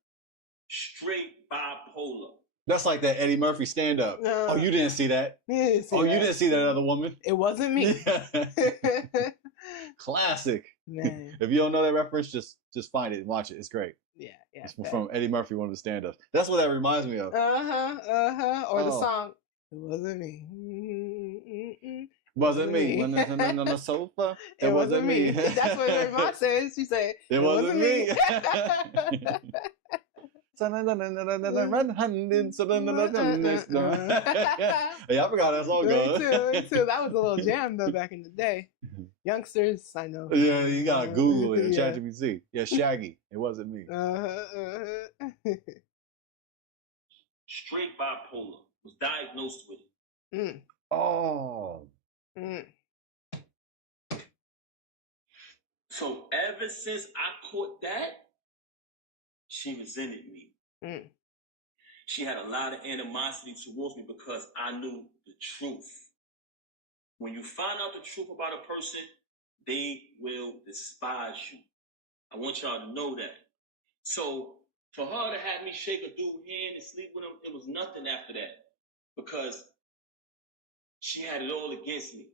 Straight bipolar. That's like that Eddie Murphy stand-up. No. Oh, you didn't see that? You didn't see Oh, that. you didn't see that other woman? It wasn't me. Classic. Man. If you don't know that reference, just find it and watch it. It's great. Yeah. It's from Eddie Murphy, one of the stand-ups. That's what that reminds me of. Or the song. It wasn't me. Wasn't me. When on the sofa. It wasn't me. That's what her mom said. She said, it wasn't me. Yeah, I forgot that song goes. Me too. That was a little jam though back in the day. Youngsters, I know. Yeah, you gotta Google it. ChatGPT. Yeah, Shaggy. It wasn't me. Straight bipolar. Was diagnosed with it. Mm. Oh. Mm. So ever since I caught that, she resented me. Mm. She had a lot of animosity towards me because I knew the truth. When you find out the truth about a person, they will despise you. I want y'all to know that. So for her to have me shake a dude's hand and sleep with him, it was nothing after that. Because she had it all against me.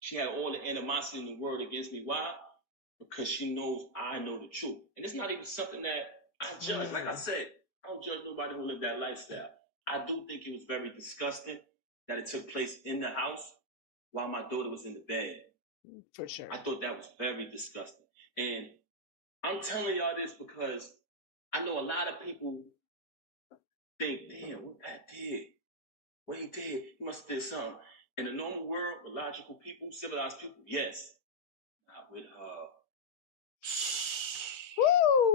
She had all the animosity in the world against me. Why? Because she knows I know the truth. And it's not even something that I judge. Like I said, I don't judge nobody who lived that lifestyle. I do think it was very disgusting that it took place in the house while my daughter was in the bed. For sure. I thought that was very disgusting. And I'm telling y'all this because I know a lot of people think, damn, what Pat did? What he did? He must have did something. In the normal world, with logical people, civilized people, yes. Not with her.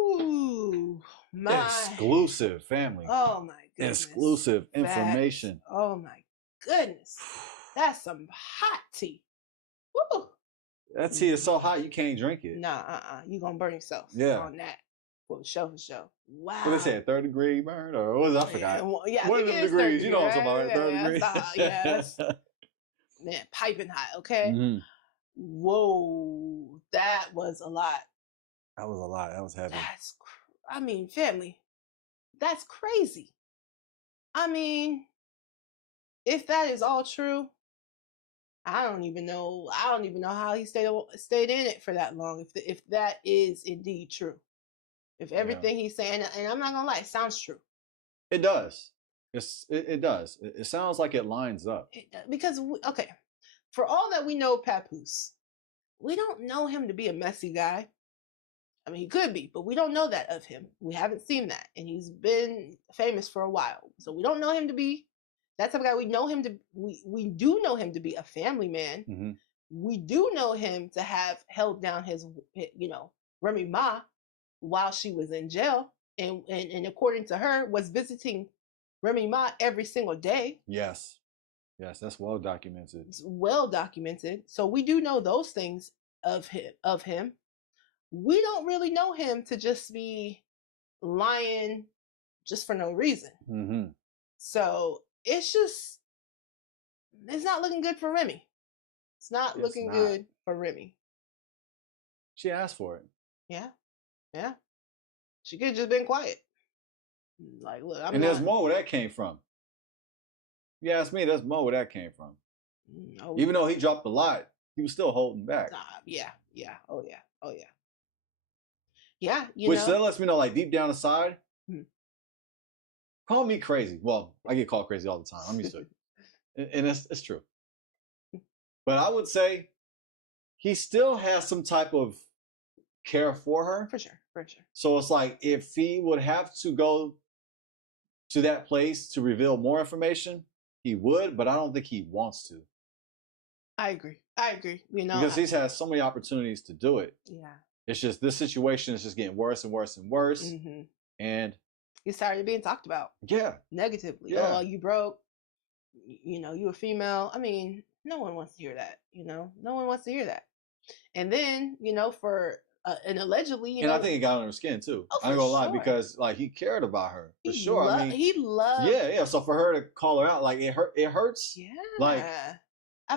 Woo! My Exclusive family. Oh my goodness. Exclusive information. Oh my goodness. That's some hot tea. Woo! That tea is so hot you can't drink it. Nah, you gonna burn yourself on that. For sure. Wow. What they say, 3rd degree burn? Or what was I forgot? Yeah, what are the degrees? You know what I'm talking about, 3rd degree? That's man, piping hot, okay? Mm-hmm. Whoa. That was a lot. That was a lot. That was heavy. Family, that's crazy. I mean, if that is all true, I don't even know how he stayed in it for that long. If that is indeed true, if everything he's saying, and I'm not gonna lie, it sounds true. It does. It does. It sounds like it lines up. Because okay, for all that we know, Papoose, we don't know him to be a messy guy. I mean, he could be, but we don't know that of him. We haven't seen that, and he's been famous for a while, so we don't know him to be that type of guy. We know him to we do know him to be a family man. Mm-hmm. We do know him to have held down his Remy Ma while she was in jail, and according to her, was visiting Remy Ma every single day. Yes, that's well documented. It's well documented. So we do know those things of him. We don't really know him to just be lying just for no reason. Mm-hmm. So it's not looking good for Remy. It's not looking good for Remy. She asked for it. Yeah. She could have just been quiet. Like, look, there's more where that came from. You ask me, there's more where that came from. Even though he dropped a lot, he was still holding back. Yeah. Oh yeah. Yeah, Which then lets me know, like, deep down inside, call me crazy. Well, I get called crazy all the time. I'm used to it. And it's true. But I would say he still has some type of care for her. For sure. So it's like, if he would have to go to that place to reveal more information, he would, but I don't think he wants to. I agree. Because he's had so many opportunities to do it. Yeah. It's just, this situation is just getting worse and worse and worse. Mm-hmm. And he's tired of being talked about. Yeah. Negatively. Yeah. Oh, you broke. You a female. I mean, no one wants to hear that. No one wants to hear that. And then, for and allegedly, I think it got on her skin too. I ain't gonna lie, because like, he cared about her for sure. I mean, he loved. Yeah. So for her to call her out, like, it hurts. Yeah. Like,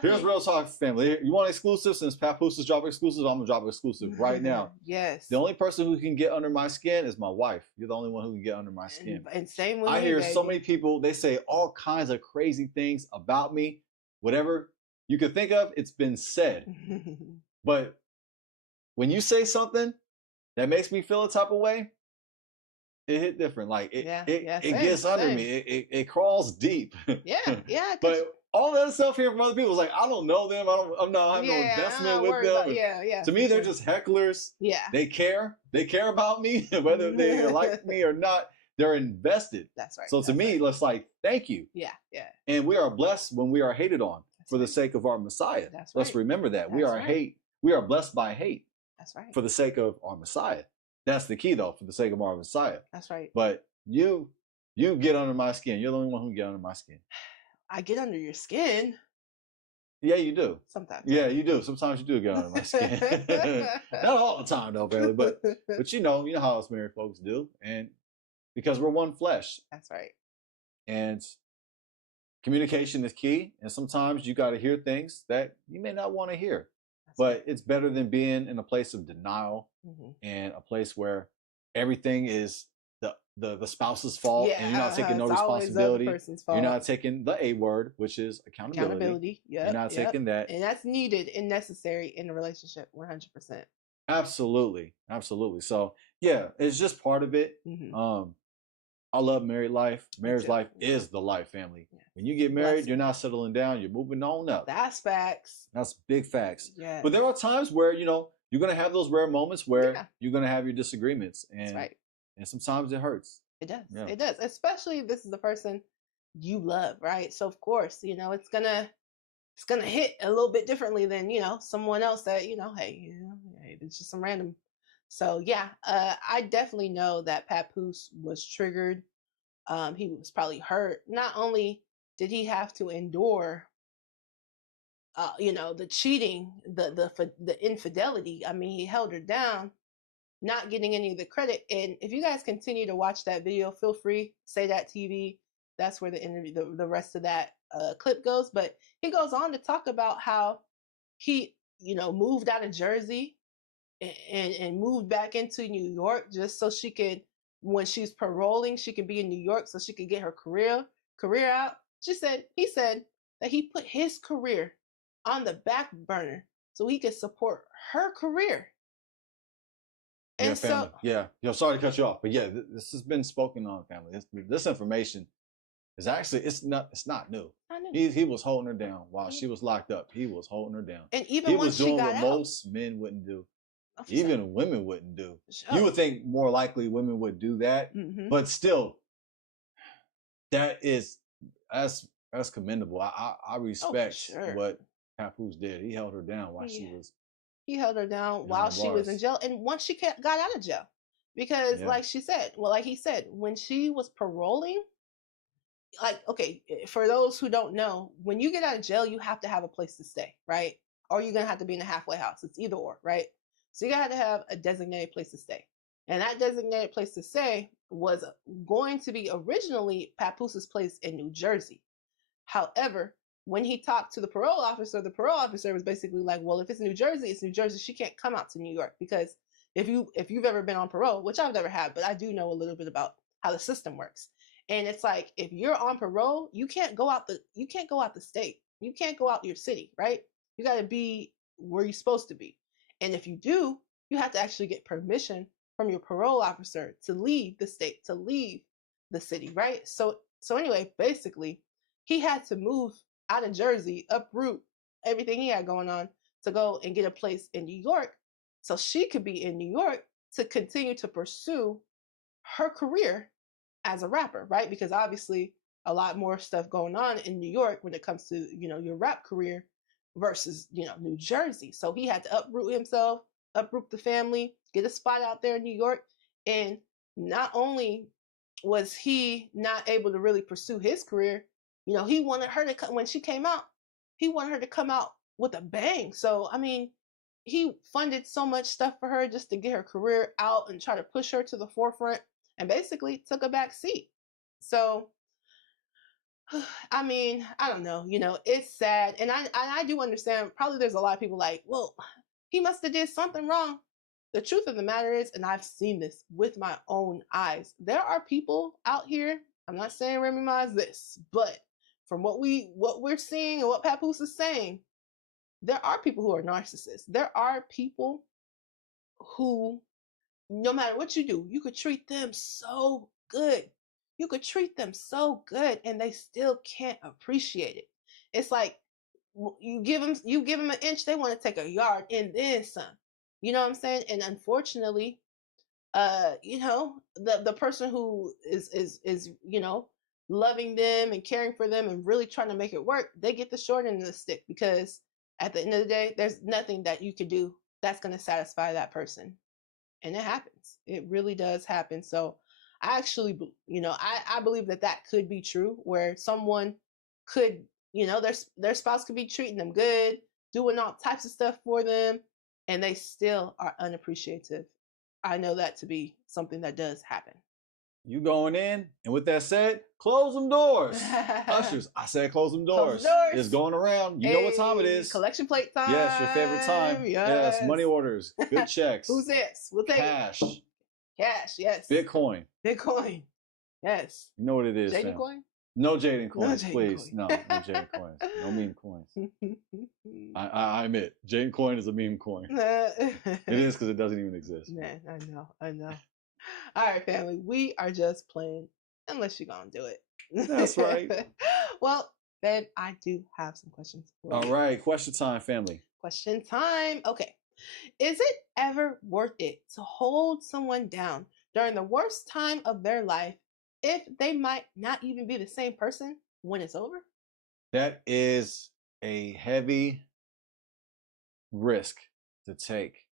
here's real talk, family. You want exclusive? Since Papoose is dropping exclusive, I'm gonna drop exclusive right now. Yes. The only person who can get under my skin is my wife. You're the only one who can get under my skin. And same with I me, hear baby. so many people, they say all kinds of crazy things about me. Whatever you could think of, it's been said. But when you say something that makes me feel a type of way, it hit different. Like, it gets under me. It crawls deep. Yeah. But all that stuff here from other people is like, I don't know them. I have no investment with them. To me, they're just hecklers. Yeah. They care. They care about me, whether they like me or not. They're invested. That's right. So to me, let's like, thank you. Yeah. And we are blessed when we are hated on for the sake of our Messiah. That's Let's remember that. We are blessed by hate. That's right. For the sake of our Messiah. That's the key, though, for the sake of our Messiah. That's right. But you get under my skin. You're the only one who get under my skin. I get under your skin. Yeah, you do. Sometimes. Yeah, you do. Sometimes you do get under my skin. Not all the time, though, barely. But you know how us married folks do, and because we're one flesh. That's right. And communication is key. And sometimes you got to hear things that you may not want to hear. But it's better than being in a place of denial and a place where everything is the spouse's fault, and you're not taking no responsibility. You're not taking the A word, which is accountability. You're not taking that. And that's needed and necessary in a relationship, 100%. Absolutely. So yeah, it's just part of it. I love married life. Marriage life is the life, family. Yeah. When you get married, you're not settling down. You're moving on up. That's facts. That's big facts. Yeah. But there are times where, you're going to have those rare moments where you're going to have your disagreements. And, that's right. And sometimes it hurts. It does. Yeah. It does. Especially if this is the person you love, right? So of course, it's gonna hit a little bit differently than, someone else that, hey, it's just some random. So yeah, I definitely know that Papoose was triggered. He was probably hurt. Not only did he have to endure, the cheating, the infidelity. I mean, he held her down, not getting any of the credit. And if you guys continue to watch that video, feel free, Say That TV. That's where the interview, the rest of that clip goes. But he goes on to talk about how he, moved out of Jersey and moved back into New York just so she could, when she's paroling, she could be in New York so she could get her career out. He said that he put his career on the back burner so he could support her career. Yeah, And family. so, Yeah. Yo, sorry to cut you off, but yeah, this has been spoken on, family. This information is actually it's not new. I knew. He was holding her down while she was locked up. He was holding her down. And even He once was she doing got what out, most men wouldn't do. oh, for sure. Even women wouldn't do. Sure. You would think more likely women would do that, Mhm. but still, that is as commendable. I respect sure. what Papoose did. He held her down while she was. He held her down while she was in bars. jail, and once she got out of jail, because Yeah. like she said, well, like he said, when she was paroling, like, okay, for those who don't know, when you get out of jail, you have to have a place to stay, right? Or you're gonna have to be in a halfway house. It's either or, right? So you gotta have a designated place to stay. And that designated place to stay was going to be originally Papooses place in New Jersey. However, when he talked to the parole officer was basically like, well, if it's New Jersey, it's New Jersey. She can't come out to New York, because if you've ever been on parole, which I've never had, but I do know a little bit about how the system works. And it's like, if you're on parole, you can't go out the state. You can't go out your city, right? You got to be where you're supposed to be. And if you do, you have to actually get permission from your parole officer to leave the state, to leave the city, right? So anyway, basically, he had to move out of Jersey, uproot everything he had going on to go and get a place in New York so she could be in New York to continue to pursue her career as a rapper, right? Because obviously a lot more stuff going on in New York when it comes to, your rap career versus, New Jersey. So he had to uproot himself, uproot the family, get a spot out there in New York. And not only was he not able to really pursue his career, he wanted her to come, when she came out, he wanted her to come out with a bang. So, I mean, he funded so much stuff for her just to get her career out and try to push her to the forefront, and basically took a back seat. So, I mean, I don't know, it's sad. And I do understand, probably there's a lot of people like, well, he must have did something wrong. The truth of the matter is, and I've seen this with my own eyes, there are people out here, I'm not saying Remy Ma is this, but from what we're seeing and what Papoose is saying, there are people who are narcissists. There are people who, no matter what you do, you could treat them so good. You could treat them so good, and they still can't appreciate it. It's like you give them an inch, they want to take a yard and then some. You know what I'm saying? And unfortunately, the person who is loving them and caring for them and really trying to make it work, they get the short end of the stick, because at the end of the day, there's nothing that you could do that's going to satisfy that person. And it happens. It really does happen. So I actually, I believe that could be true, where someone could, their spouse could be treating them good, doing all types of stuff for them, and they still are unappreciative. I know that to be something that does happen. You going in, and with that said, close them doors. Ushers, I said close them doors. It's going around. You know what time it is. Collection plate time. Yes, your favorite time. Yes, money orders, good checks. Who's this? We'll take cash. It. Cash, yes. Bitcoin. Yes. You know what it is, Jaden coin? No Jaden coins, No Jaden please. coin. No Jaden coins. No meme coins. I admit, Jaden coin is a meme coin. It is, because it doesn't even exist. Man, I know. All right, family, we are just playing, unless you're gonna do it. That's right. Well, then I do have some questions for All you. right, question time, family. Question time. Okay. Is it ever worth it to hold someone down during the worst time of their life if they might not even be the same person when it's over? That is a heavy risk to take.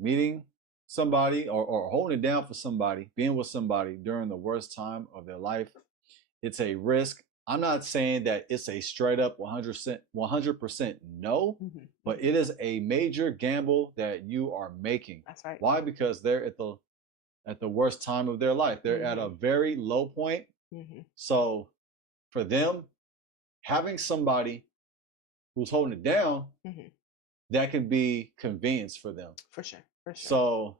Meeting somebody or holding it down for somebody, being with somebody during the worst time of their life, it's a risk. I'm not saying that it's a straight up 100% no, but it is a major gamble that you are making. That's right. Why? Because they're at the worst time of their life. They're at a very low point. So for them, having somebody who's holding it down, that can be convenience for them. For sure. So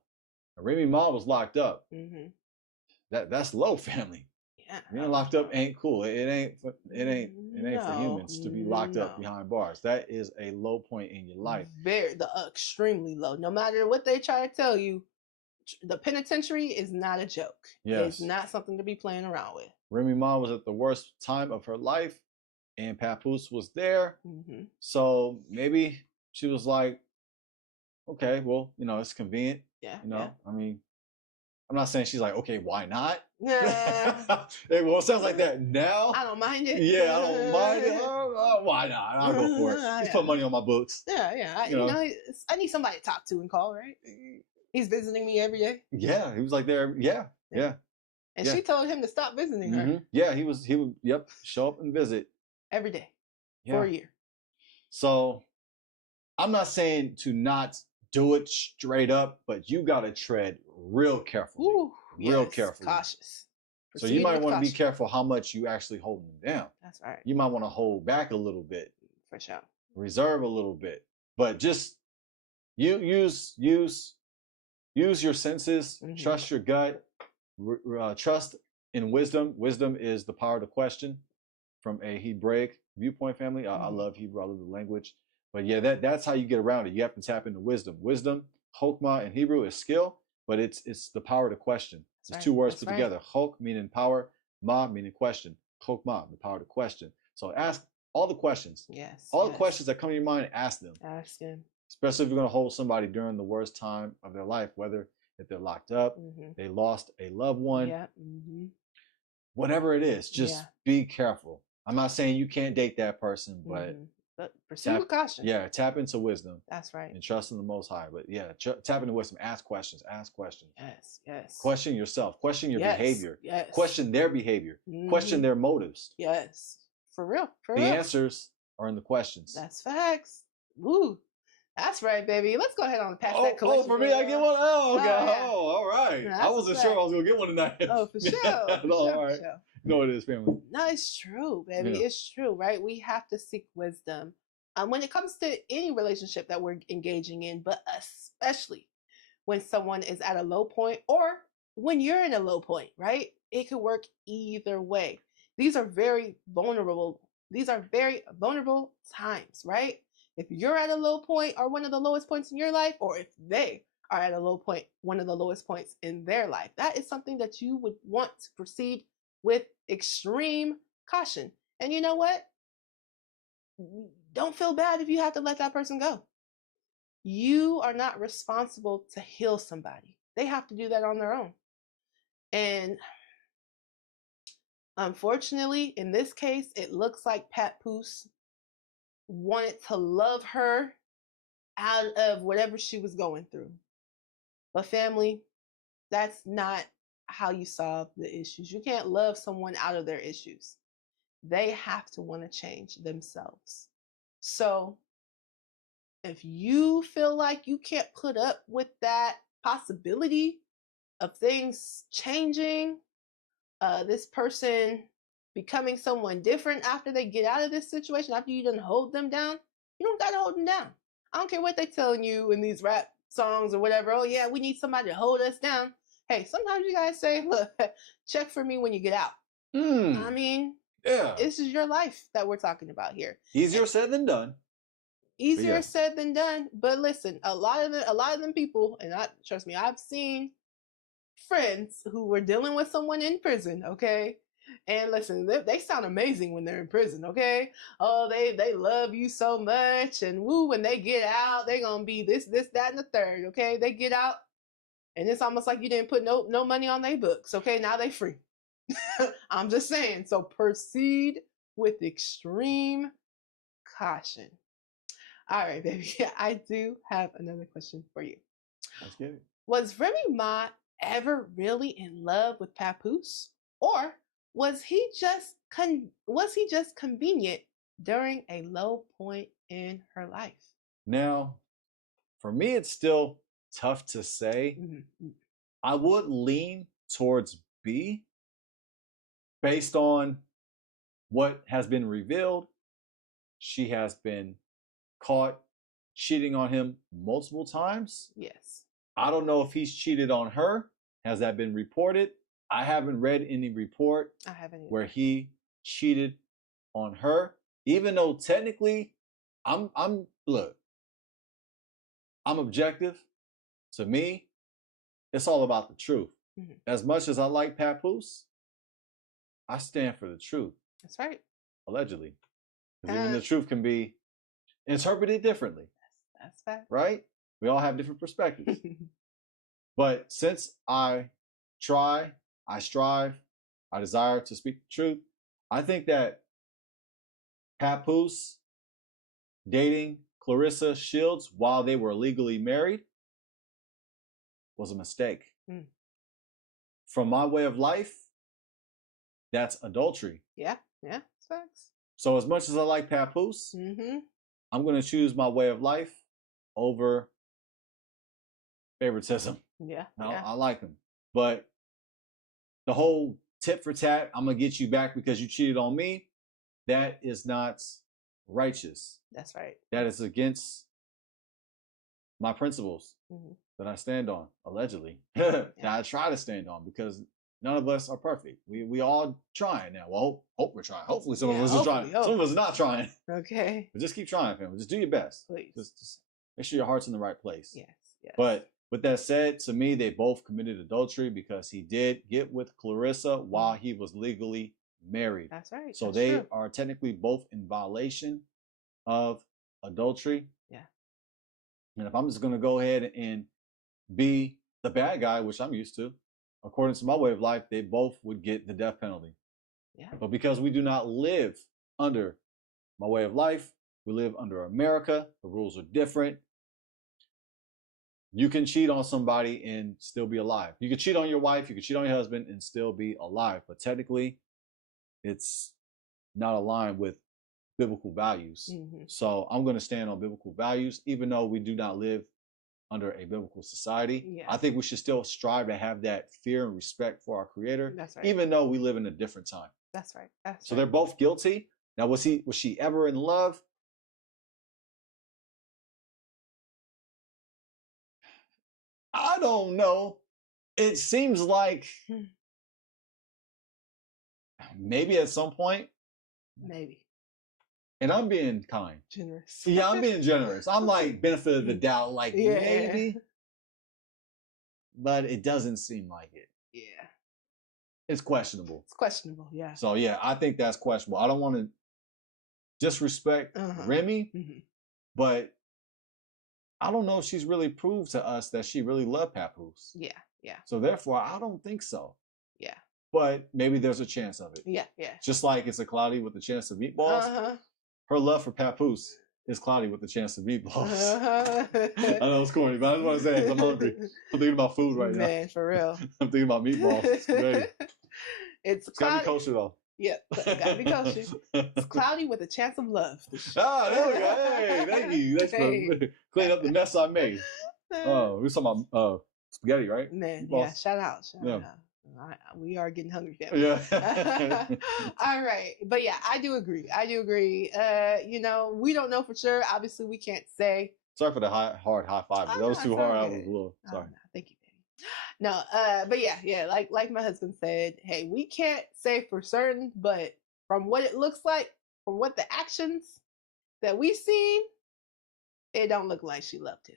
Remy Ma was locked up. That's low, family. Being locked up ain't cool. It ain't for humans to be locked up behind bars. That is a low point in your life. Extremely low. No matter what they try to tell you, the penitentiary is not a joke. Yes. It's not something to be playing around with. Remy Ma was at the worst time of her life, and Papoose was there. So maybe she was like, okay, well, it's convenient. Yeah. I mean, I'm not saying she's like, okay, why not? Yeah. Well, it sounds like that now. I don't mind it. Yeah, I don't mind it. Why not? I'll go for it. Just put money on my books. Yeah. I need somebody to talk to and call, right? He's visiting me every day. Yeah, he was like there. Yeah. And she told him to stop visiting her. Yeah, he would. Yep, show up and visit every day for a year. So, I'm not saying to not do it straight up, but you gotta tread real carefully. Real carefully. Cautious. So you might want to be careful how much you actually hold them down. That's right. You might want to hold back a little bit. For sure. Reserve a little bit, but just use your senses. Trust your gut. Trust in wisdom. Wisdom is the power to question. From a Hebraic viewpoint, family. I love Hebrew. I love the language. But yeah, that's how you get around it. You have to tap into wisdom. Wisdom, chokmah in Hebrew is skill, but it's the power to question. It's two words put together. Chok meaning power, ma meaning question. Chokmah, the power to question. So ask all the questions. Yes. All the questions that come to your mind, ask them. Ask them. Especially if you're going to hold somebody during the worst time of their life, whether if they're locked up, they lost a loved one, whatever it is, just be careful. I'm not saying you can't date that person, but pursue with caution. Yeah, tap into wisdom. That's right. And trust in the Most High. But yeah, tap into wisdom. Ask questions. Ask questions. Yes. Question yourself. Question your behavior. Yes. Question their behavior. Question their motives. Yes. For real. The answers are in the questions. That's facts. Woo. That's right, baby. Let's go ahead and pass that question. Oh, for me, I get one. Oh, okay. All right. No, I wasn't sure I was going to get one tonight. Oh, for sure. All right. No, it is, family. No, it's true, baby. Yeah. It's true, right? We have to seek wisdom when it comes to any relationship that we're engaging in, but especially when someone is at a low point or when you're in a low point, right? It could work either way. These are very vulnerable times, right? If you're at a low point or one of the lowest points in your life, or if they are at a low point, one of the lowest points in their life, that is something that you would want to proceed with extreme caution. And you know what? Don't feel bad if you have to let that person go. You are not responsible to heal somebody. They have to do that on their own. And unfortunately, in this case, it looks like Papoose wanted to love her out of whatever she was going through. But family, that's not how you solve the issues. You can't love someone out of their issues. They have to want to change themselves. So if you feel like you can't put up with that possibility of things changing, this person becoming someone different after they get out of this situation, after you done hold them down, you don't gotta hold them down. I don't care what they're telling you in these rap songs or whatever. Oh yeah, we need somebody to hold us down. Hey, sometimes you guys say, look, check for me when you get out. I mean, this is your life that we're talking about here. Easier said than done. Easier said than done. But listen, a lot of them people, and trust me, I've seen friends who were dealing with someone in prison, okay? And listen, they sound amazing when they're in prison, okay? Oh, they love you so much, and woo, when they get out, they're gonna be this, that, and the third, okay? They get out, and it's almost like you didn't put no money on their books, okay? Now they free. I'm just saying. So proceed with extreme caution. All right, baby. I do have another question for you. Let's get it. Was Remy Ma ever really in love with Papoose, or was he just convenient during a low point in her life? Now, for me, it's still tough to say. I would lean towards B based on what has been revealed. She has been caught cheating on him multiple times. Yes. I don't know if he's cheated on her. Has that been reported? I haven't read any report I haven't either. where he cheated on her, even though technically I'm look, I'm objective. To me, it's all about the truth. Mhm. As much as I like Papoose, I stand for the truth, That's right. allegedly. Because even the Uh, truth can be interpreted differently, That's fact. right? We all have different perspectives. But since I try, I strive, I desire to speak the truth, I think that Papoose dating Clarissa Shields while they were legally married was a mistake. Mm. From my way of life, that's adultery. Yeah, it's facts. So as much as I like Papoose, Mm-hmm. I'm going to choose my way of life over favoritism. Yeah, I like him. But the whole tit for tat, I'm going to get you back because you cheated on me, that is not righteous. That's right. That is against my principles Mhm. that I stand on, allegedly. That I try to stand on, because none of us are perfect. We all trying now. Well, hope we're trying. Hopefully some of us are trying. Some of us are not trying. Okay. But just keep trying, family. Just do your best. Please. Just make sure your heart's in the right place. Yes. But with that said, to me, they both committed adultery because he did get with Clarissa while he was legally married. That's right. So That's they true. are technically both in violation of adultery. Yeah. And if I'm just going to go ahead and be the bad guy, which I'm used to, according to my way of life, they both would get the death penalty. Yeah. But because we do not live under my way of life, we live under America. The rules are different. You can cheat on somebody and still be alive. You can cheat on your wife, you can cheat on your husband and still be alive. But technically, it's not aligned with biblical values. Mm-hmm. So I'm going to stand on biblical values, even though we do not live under a biblical society. Yeah. I think we should still strive to have that fear and respect for our Creator, That's right. even though we live in a different time. That's right. So they're both guilty. Now, was she ever in love? I don't know. It seems like maybe at some point. Maybe. And I'm being kind. Generous. Yeah, I'm being generous. I'm like benefit of the doubt, like maybe. But it doesn't seem like it. Yeah. It's questionable. It's questionable, yeah. So yeah, I think that's questionable. I don't want to disrespect Remy, but I don't know if she's really proved to us that she really loved Papoose. Yeah. So therefore, I don't think so. Yeah. But maybe there's a chance of it. Yeah. Just like it's a cloudy with a chance of meatballs. Her love for Papoose is cloudy with a chance of meatballs. I know it's corny, but I just want to say it. I'm hungry. I'm thinking about food right now. Man, for real. I'm thinking about meatballs. It's great. It's gotta be kosher though. Yeah, gotta be kosher. It's cloudy with a chance of love. There we go. Hey, thank you. Thanks for cleaning up the mess I made. Oh, we were talking about spaghetti, right? Man, meatballs. Yeah, shout out. We are getting hungry, family. Yeah. All right. But yeah, I do agree. We don't know for sure. Obviously, we can't say. Sorry for the hard high five. That was too hard. I was a little sorry. No, thank you, baby. No, but yeah, like my husband said, hey, we can't say for certain, but from what it looks like, from what the actions that we've seen, it don't look like she loved him.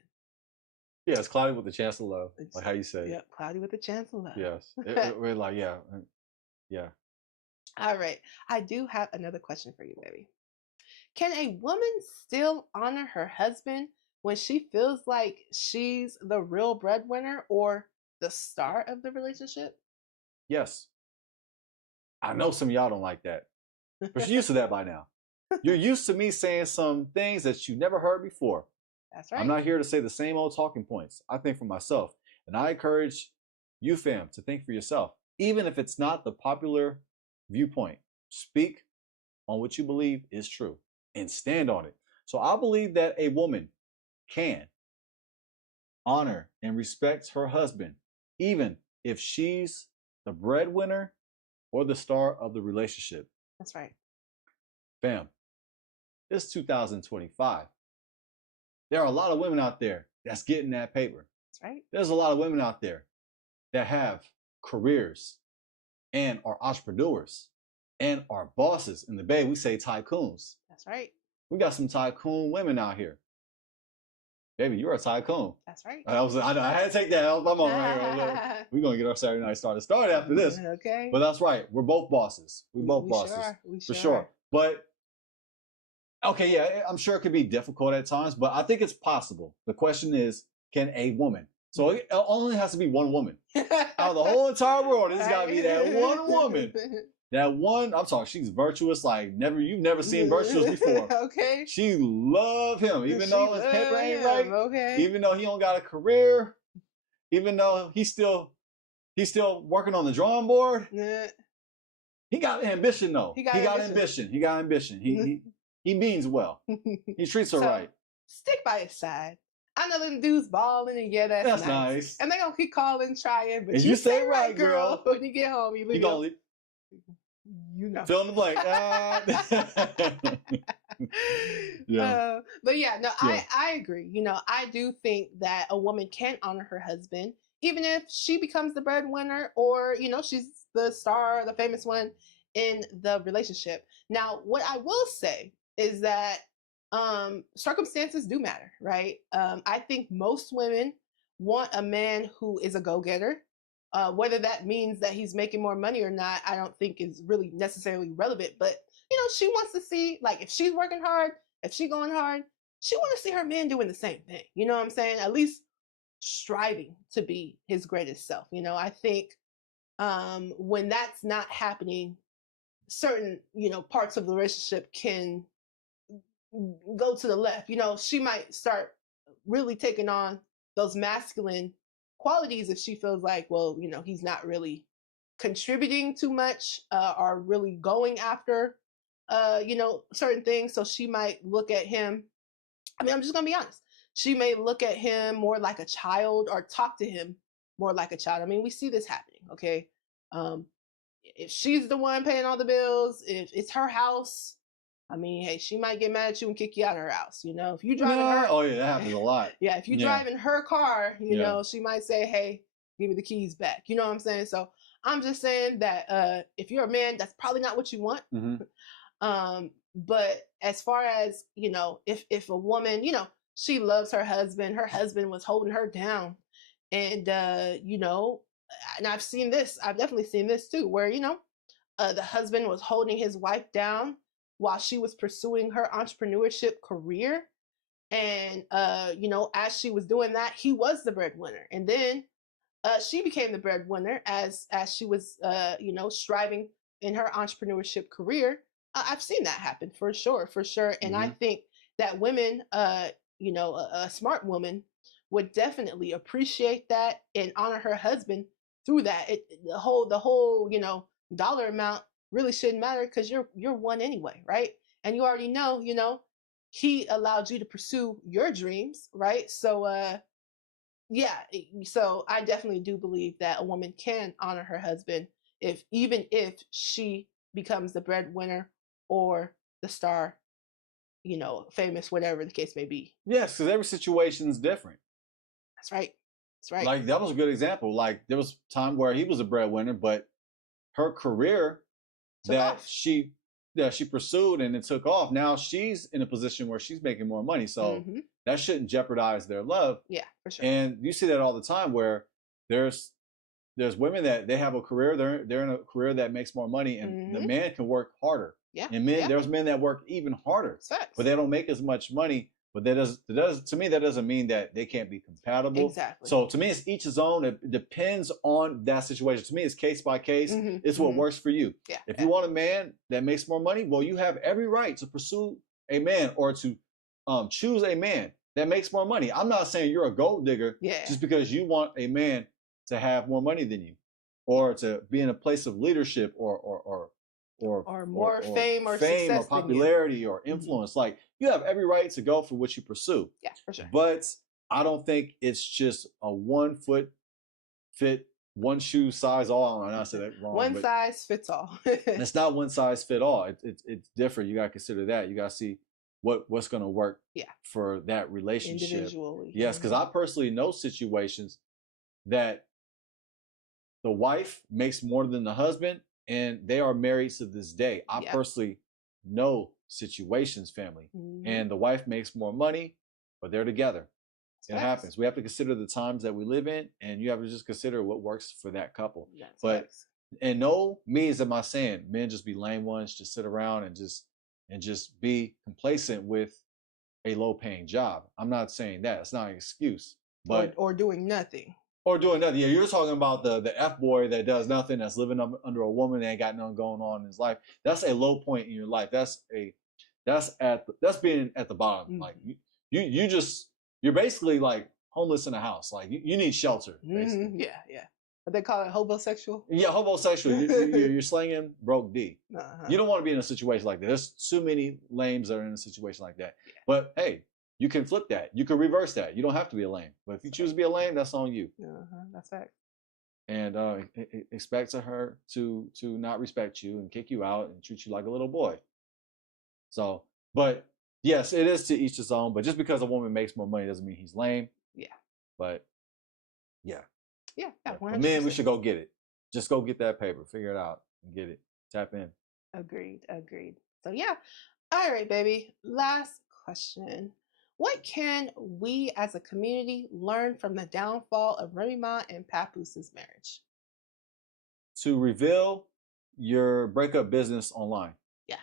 Yeah, it's cloudy with a chance of love, like how you say. Yeah, cloudy with a chance of love. Yes, we're like, yeah. All right, I do have another question for you, baby. Can a woman still honor her husband when she feels like she's the real breadwinner or the star of the relationship? Yes. I know some of y'all don't like that, but you're used to that by now. You're used to me saying some things that you never heard before. That's right. I'm not here to say the same old talking points. I think for myself. And I encourage you, fam, to think for yourself. Even if it's not the popular viewpoint, speak on what you believe is true and stand on it. So I believe that a woman can honor and respect her husband, even if she's the breadwinner or the star of the relationship. That's right. Fam, it's 2025. There are a lot of women out there that's getting that paper. That's right. There's a lot of women out there that have careers and are entrepreneurs and are bosses. In the Bay, we say tycoons. That's right. We got some tycoon women out here. Baby, you're a tycoon. That's right. I had to take that. I'm on right here. We're going to get our Saturday night started after this. Okay. But that's right. We're both bosses. We're both bosses. For sure. But, okay, yeah, I'm sure it could be difficult at times, but I think it's possible. The question is, can a woman? So it only has to be one woman. Out of the whole entire world, it's got to be that one woman. That one, I'm talking, she's virtuous like you've never seen virtuous before. Okay. She love him, even though his paper ain't right. Okay. Even though he don't got a career, even though he's still working on the drawing board. He got ambition though. He got ambition. He means well. He treats her right. Stick by his side. I know them dudes balling, and yeah, that's nice. And they gonna keep calling, trying, but you say right, girl. When you get home, you leave. You know. Fill in the blank. Yeah. But yeah, no, yeah. I agree. You know, I do think that a woman can honor her husband, even if she becomes the breadwinner or, you know, she's the star, the famous one in the relationship. Now, what I will say is that circumstances do matter, right? I think most women want a man who is a go-getter. Whether that means that he's making more money or not, I don't think is really necessarily relevant. But, you know, she wants to see, like, if she's working hard, if she's going hard, she wants to see her man doing the same thing. You know what I'm saying? At least striving to be his greatest self. You know, I think when that's not happening, certain, you know, parts of the relationship can go to the left. You know, she might start really taking on those masculine qualities if she feels like, well, you know, he's not really contributing too much or really going after, you know, certain things. So she might look at him. I mean, I'm just going to be honest. She may look at him more like a child or talk to him more like a child. I mean, we see this happening. Okay. If she's the one paying all the bills, if it's her house, I mean, hey, she might get mad at you and kick you out of her house. You know, if you drive her, oh yeah, that happens a lot. Yeah, if you drive in her car, you know, she might say, "Hey, give me the keys back." You know what I'm saying? So I'm just saying that if you're a man, that's probably not what you want. Mm-hmm. But as far as, you know, if a woman, you know, she loves her husband was holding her down, and you know, and I've definitely seen this too, where, you know, the husband was holding his wife down while she was pursuing her entrepreneurship career. And, you know, as she was doing that, he was the breadwinner. And then she became the breadwinner as she was, you know, striving in her entrepreneurship career. I've seen that happen for sure. And I think that women, you know, a smart woman would definitely appreciate that and honor her husband through that. The whole, you know, dollar amount really shouldn't matter because you're one anyway, right? And you already know, you know, he allowed you to pursue your dreams, right? So yeah, so I definitely do believe that a woman can honor her husband even if she becomes the breadwinner or the star, you know, famous, whatever the case may be. Yes, because every situation is different. That's right. Like, that was a good example. Like, there was a time where he was a breadwinner, but her career she pursued and it took off. Now she's in a position where she's making more money. So that shouldn't jeopardize their love. Yeah, for sure. And you see that all the time where there's women that they have a career, they're in a career that makes more money, and the man can work harder. Yeah. And there's men that work even harder. But they don't make as much money. But to me, that doesn't mean that they can't be compatible. Exactly. So to me, it's each his own. It depends on that situation. To me, it's case by case. It's what works for you. Yeah. If you want a man that makes more money, well, you have every right to pursue a man or to choose a man that makes more money. I'm not saying you're a gold digger just because you want a man to have more money than you, or to be in a place of leadership or more fame or success or popularity or influence. Like, you have every right to go for what you pursue. Yeah, for sure. But I don't think it's just a one shoe size all. I said that wrong. One size fits all. It's not one size fit all. It's different. You got to consider that. You got to see what's going to work for that relationship. Individually. Yes, because I personally know situations that the wife makes more than the husband, and they are married to this day. I Yeah. personally know situations, family, and the wife makes more money, but they're together. It happens. We have to consider the times that we live in, and you have to just consider what works for that couple. That's But facts. and no means am I saying men just be lame ones, just sit around and just be complacent with a low paying job. I'm not saying that. It's not an excuse. But or doing nothing. or doing nothing. Yeah, you're talking about the F boy that does nothing, that's living under a woman that ain't got nothing going on in his life. That's a low point in your life. That's being at the bottom. Like you're basically like homeless in a house. Like you need shelter. Basically. Yeah. But they call it hobosexual. Yeah, homosexual. You're slanging broke D. Uh-huh. You don't want to be in a situation like that. There's too many lames that are in a situation like that. Yeah. But hey, you can flip that. You can reverse that. You don't have to be a lame. But if you choose to be a lame, that's on you. That's fact. And expect her to not respect you and kick you out and treat you like a little boy. So, but yes, it is to each his own. But just because a woman makes more money doesn't mean he's lame. Yeah. But yeah. Yeah. But men, we should go get it. Just go get that paper. Figure it out and get it. Tap in. Agreed. So yeah. All right, baby. Last question. What can we as a community learn from the downfall of Remy Ma and Papoose's marriage? To reveal your breakup business online. Yeah.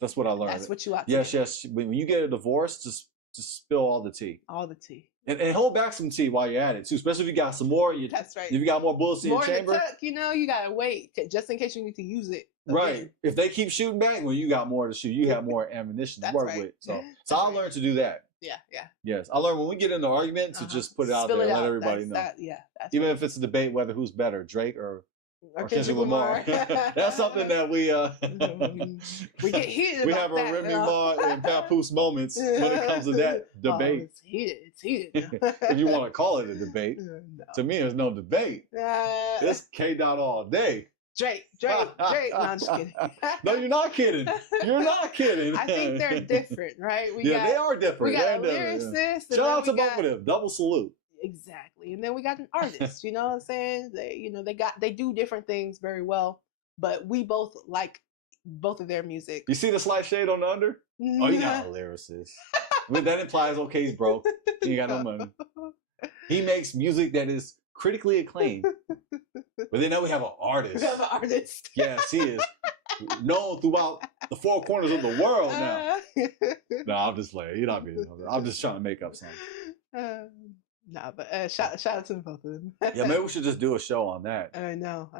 That's what I learned. That's what you ought to do. Yes. Yes. When you get a divorce, just spill all the tea. All the tea. And hold back some tea while you're at it too, especially if you got some more. That's right. If you got more bullets in your chamber, tuck, you gotta wait just in case you need to use it. Right. If they keep shooting back, well, you got more to shoot. You have more ammunition to work with. So I learned to do that. Yeah. Yes, I learned when we get in an argument to just put it out there and let everybody know. Even if it's a debate whether who's better, Drake or Kendrick Lamar. That's something that we get heated. We have our Remy Ma and Papoose moments when it comes to that debate. It's heated. If you want to call it a debate, to me, there's no debate. It's K. Dot all day. Drake. No, I'm just kidding. No, you're not kidding. You're not kidding. I think they're different, right? They are different. We got a lyricist. Shout out to both of them. Double salute. Exactly. And then we got an artist, you know what I'm saying? They do different things very well, but we both like both of their music. You see the slight shade on the under? Oh, you got a lyricist. That implies, okay, he's broke. He ain't got no money. He makes music that is critically acclaimed. But then now we have an artist. We have an artist. Yes, he is known throughout the four corners of the world now. No, I'm just playing. You're not being. I'm just trying to make up something. But shout out to both of them. Yeah, maybe we should just do a show on that. I know.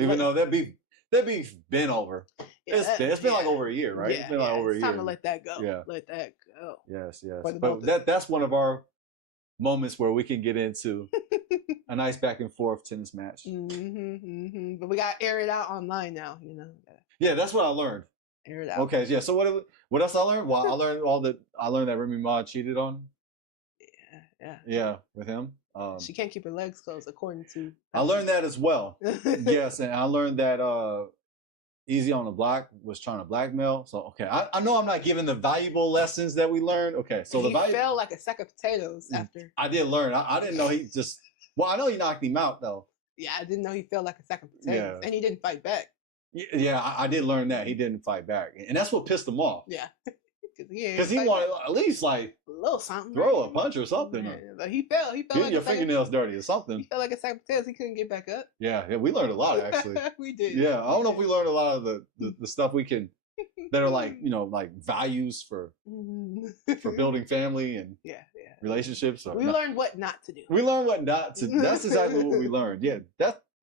Even though that beef been over. It's been like over a year, right? It's been like over a year. It's time to let that go. Yeah. Let that go. Yes. But that's one of our moments where we can get into a nice back and forth tennis match. But we got to air it out online now, Yeah, that's what I learned. Air it out. Okay, yeah. So what else I learned? Well, I learned that Remy Ma cheated on. Yeah, with him. She can't keep her legs closed, according to. I learned that as well. Yes, and I learned that Easy on the Block was trying to blackmail. So okay, I know I'm not giving the valuable lessons that we learned. Okay, so he fell like a sack of potatoes after. I did learn. I didn't know he just. Well, I know he knocked him out though. Yeah, I didn't know he fell like a sack of potatoes, and he didn't fight back. Yeah, I did learn that he didn't fight back, and that's what pissed him off. Yeah. Because he wanted at least like a little something, throw a punch or something. But he fell. Getting like your fingernails dirty or something. He felt like a sack of potatoes. He couldn't get back up. Yeah, we learned a lot actually. We did. Yeah, I don't know if we learned a lot of the stuff we can that are like like values for building family and relationships. We learned what not to do. We learned what not to. That's exactly what we learned. Yeah,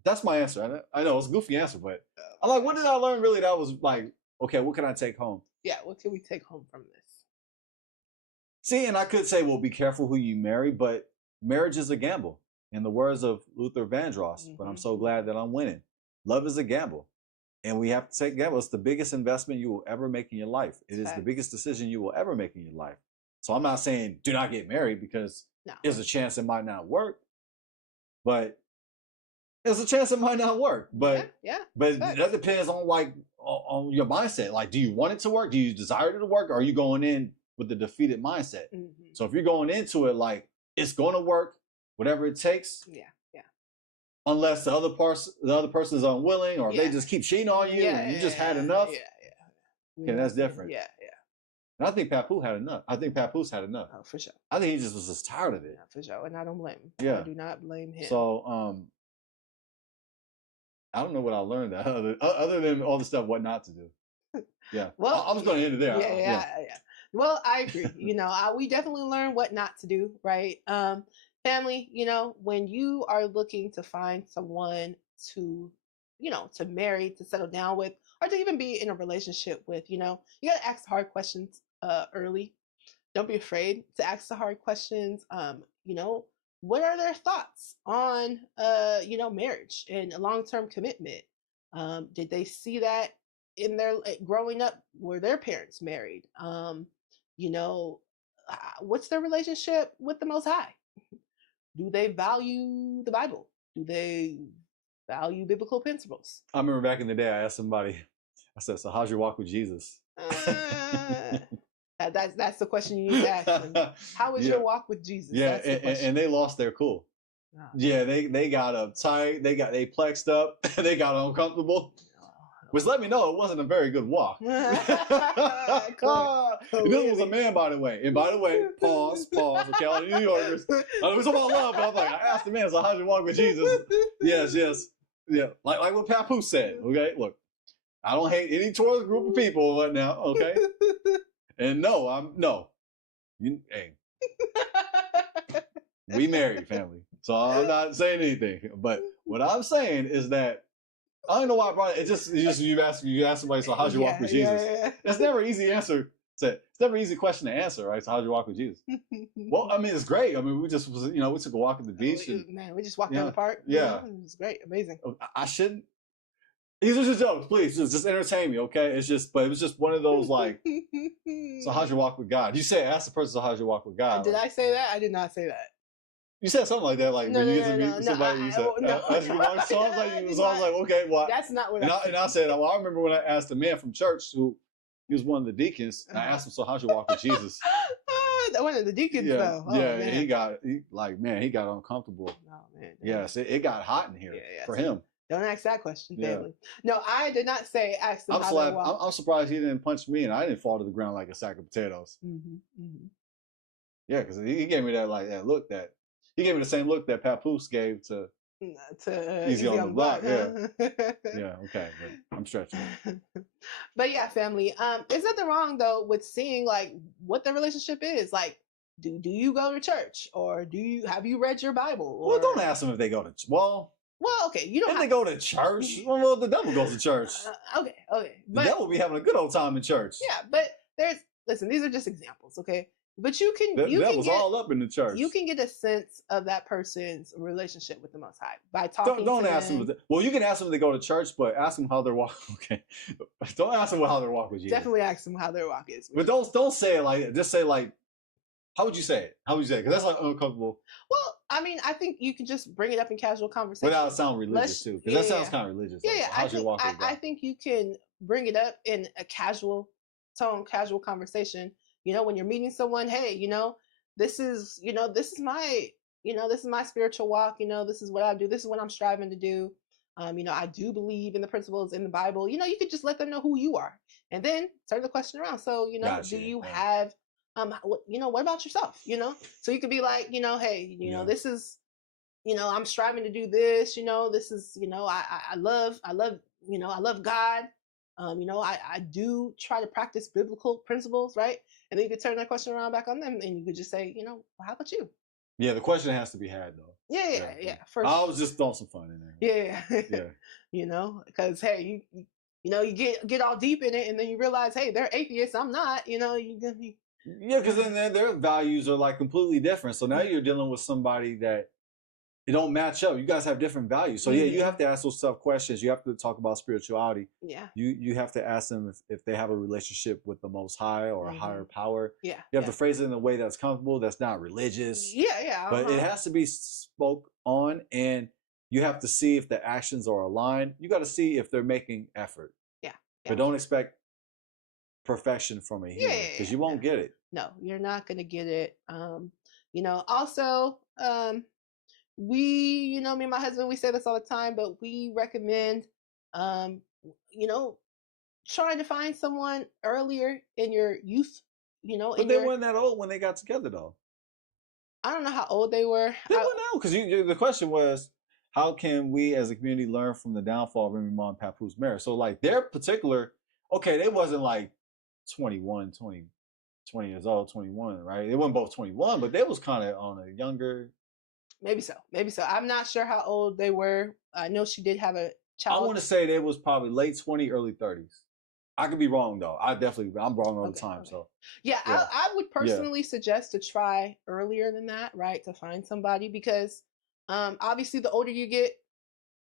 that's my answer. I know it's a goofy answer, but I'm like, what did I learn really? That was like, okay, what can I take home? Yeah, what can we take home from this? See, and I could say, well, be careful who you marry, but marriage is a gamble. In the words of Luther Vandross, but I'm so glad that I'm winning. Love is a gamble. And we have to take gamble. It's the biggest investment you will ever make in your life. It is the biggest decision you will ever make in your life. So I'm not saying do not get married because there's a chance it might not work. But there's a chance it might not work. But but that depends on on your mindset. Like, do you want it to work? Do you desire it to work? Or are you going in with the defeated mindset? So if you're going into it like it's going to work, whatever it takes, unless the other person is unwilling, or if Yeah. they just keep cheating on you and you just had enough. Yeah. Okay, that's different. Yeah. And I think Papoose had enough. Oh, for sure. I think he just was just tired of it. Yeah, for sure. And I don't blame him. Yeah. I do not blame him. So, I don't know what I learned that other than all the stuff what not to do. Yeah. Well, I was going to end it there. Yeah. Well, I agree. We definitely learn what not to do, right? Family, when you are looking to find someone to, to marry, to settle down with, or to even be in a relationship with, you got to ask hard questions early. Don't be afraid to ask the hard questions. What are their thoughts on, marriage and a long-term commitment? Did they see that in their growing up? Were their parents married? What's their relationship with the Most High? Do they value the Bible? Do they value biblical principles? I remember back in the day, I asked somebody, I said, so how's your walk with Jesus? That's the question you need to ask them. How is your walk with Jesus? Yeah, and they lost their cool. Oh. Yeah, they got uptight, they plexed up, they got uncomfortable. Which let me know it wasn't a very good walk. This was a man, by the way. And by the way, pause, okay, all the New Yorkers. It was about love, but I'm like, I asked the man, so how'd you walk with Jesus? Yes. Yeah, like what Papoose said, okay? Look, I don't hate any towards group of people right now, okay? And hey. We married, family. So I'm not saying anything. But what I'm saying is that I don't know why I brought it. It's just you ask somebody, so how's your walk with Jesus? Yeah. That's never an easy answer. It's never an easy question to answer, right? So how's your walk with Jesus? Well, I mean, it's great. I mean, we just we took a walk at the beach. We just walked down the park. Yeah. It was great, amazing. I shouldn't. These are just jokes, please. Just entertain me, okay? But it was just one of those like, so how's your walk with God? You say ask the person, so how's your walk with God? Did I say that? I did not say that. You said something like that, like when you get to meet somebody, you said, so I was like, okay, well, that's not what I said. And I said, well, I remember when I asked a man from church he was one of the deacons, and I asked him, so how's your walk with Jesus? One of the deacons, though. Oh, yeah, man. He got uncomfortable. Oh, man. Yes, it got hot in here for him. Don't ask that question, family. No, I did not say ask them how they walk. I'm surprised he didn't punch me, and I didn't fall to the ground like a sack of potatoes. Yeah, because he gave me that look that. He gave me the same look that Papoose gave to Easy on the Block. Yeah. Yeah, okay. But I'm stretching. But yeah, family. There's nothing wrong though with seeing like what the relationship is. Like, do you go to church, or have you read your Bible? Well, don't ask them if they go to Well, okay. You don't if they go to church. Well, the devil goes to church. Okay. The devil be having a good old time in church. Yeah, but listen, these are just examples, okay? But that was all up in the church. You can get a sense of that person's relationship with the Most High by talking. Don't ask them. Well, you can ask them if they go to church, but ask them how their walk. Okay, don't ask them how their walk with Jesus. Definitely ask them how their walk is. But don't say it like. Just say like. How would you say it? Because that's like uncomfortable. Well, I mean, I think you can just bring it up in casual conversation without it sound religious too. Because that sounds kind of religious. Yeah, like, how's your walk with God? I think you can bring it up in a casual tone, casual conversation. When you're meeting someone, hey, this is my spiritual walk. This is what I do. This is what I'm striving to do. I do believe in the principles in the Bible. You could just let them know who you are, and then turn the question around. So, gotcha. Do you have, what about yourself? So you could be like, hey, this is, I'm striving to do this. This is, I love God. I do try to practice biblical principles, right? And then you could turn that question around back on them, and you could just say, well, how about you? Yeah, the question has to be had though. Yeah. First, I was just throwing some fun in there. Yeah. Because hey, you get all deep in it, and then you realize, hey, they're atheists. I'm not. Yeah, because then their values are like completely different. So now you're dealing with somebody that it don't match up. You guys have different values. So you have to ask those tough questions. You have to talk about spirituality. Yeah. You have to ask them if they have a relationship with the Most High or a higher power. Yeah. You have to phrase it in a way that's comfortable, that's not religious. Yeah. But it has to be spoke on, and you have to see if the actions are aligned. You got to see if they're making effort. Yeah. But don't expect perfection from a human, because you won't get it. No, you're not going to get it. Also, me and my husband, we say this all the time, but we recommend, you know, trying to find someone earlier in your youth, But they weren't that old when they got together, though. I don't know how old they were. They weren't that old, because the question was, how can we as a community learn from the downfall of Remy Ma and Papoose marriage? So like their particular, okay, they wasn't like 21, 20 years old, 21, right? They weren't both 21, but they was kind of on a younger. Maybe so. I'm not sure how old they were. I know she did have a child. I want to say they was probably late 20, early 30s. I could be wrong though. I'm wrong all the time. So yeah. I would personally suggest to try earlier than that, right? To find somebody, because obviously the older you get,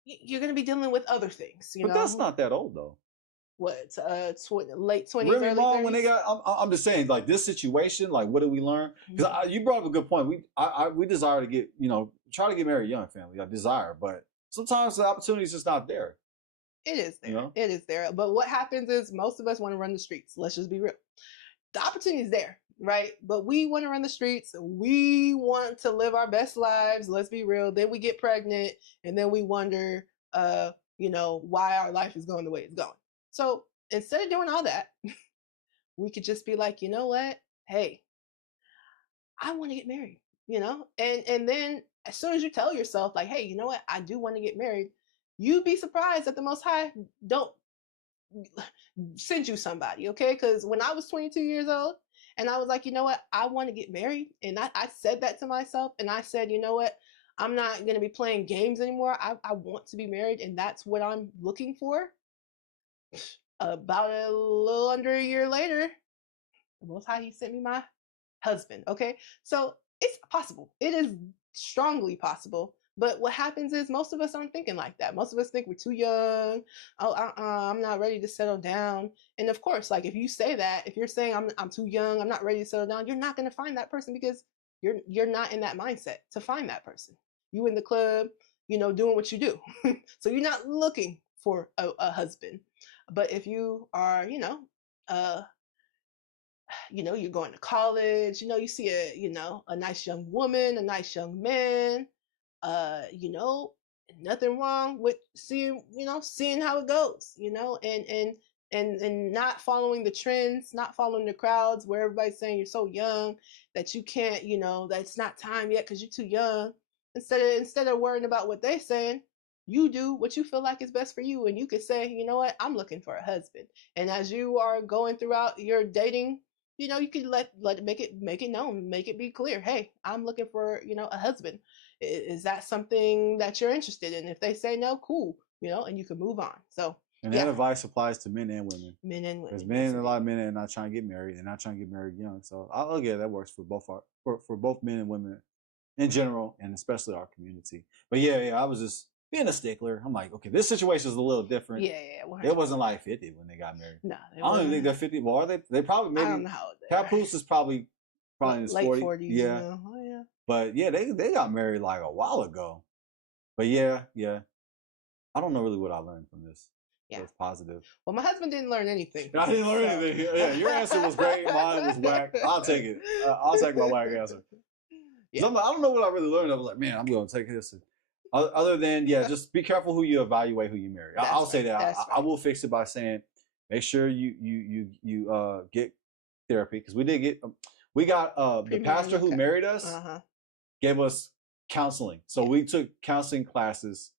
you're going to be dealing with other things, But that's not that old though. What, late 20s, Remy early Ma, 30s? when they got, I'm just saying, like this situation, like what did we learn? Because you brought up a good point. We desire to get, try to get married young, family. I desire, but sometimes the opportunity is just not there. It is there. It is there. But what happens is most of us want to run the streets. Let's just be real. The opportunity is there, right? But we want to run the streets. We want to live our best lives. Let's be real. Then we get pregnant, and then we wonder, why our life is going the way it's going. So instead of doing all that, we could just be like, you know what? Hey, I want to get married, and then as soon as you tell yourself like, hey, you know what? I do want to get married. You'd be surprised that the Most High don't send you somebody, okay? Because when I was 22 years old and I was like, you know what? I want to get married. And I said that to myself. And I said, you know what? I'm not going to be playing games anymore. I want to be married. And that's what I'm looking for. About a little under a year later, the Most High, he sent me my husband, okay? So it's possible. It is strongly possible. But what happens is most of us aren't thinking like that. Most of us think we're too young. Oh, I'm not ready to settle down. And of course, like if you say that, if you're saying I'm too young, I'm not ready to settle down, you're not going to find that person because you're not in that mindset to find that person. You in the club, doing what you do. So you're not looking for a husband. But if you are, you're going to college, you see a nice young woman, a nice young man, nothing wrong with seeing how it goes, and not following the trends, not following the crowds where everybody's saying you're so young that you can't, that it's not time yet because you're too young. Instead of worrying about what they're saying, you do what you feel like is best for you. And you could say, you know what, I'm looking for a husband. And as you are going throughout your dating, you could let it make it known, make it be clear. Hey, I'm looking for, a husband. Is that something that you're interested in? If they say no, cool, and you can move on. So, and that advice applies to men and women. Men and women. Because a lot of men are not trying to get married. They're not trying to get married young. So I'll get that works for both men and women in general, and especially our community. But yeah, I was just being a stickler. I'm like, okay, this situation is a little different. Yeah. It wasn't like 50 when they got married. No, I don't even think they're 50. Well, are they? They probably maybe. I don't know how old they are. Papoose is probably in his late 40s. Yeah. Oh yeah. But yeah, they got married like a while ago. But yeah. I don't know really what I learned from this. Yeah. It's positive. Well, my husband didn't learn anything. I didn't learn anything. Yeah, your answer was great. Mine was whack. I'll take it. I'll take my whack answer. Yeah. I don't know what I really learned. I was like, man, I'm going to take this. Other than, just be careful who you evaluate, who you marry. I'll say that. I will fix it by saying, make sure you get therapy, because we got the pastor who married us gave us counseling. So we took counseling classes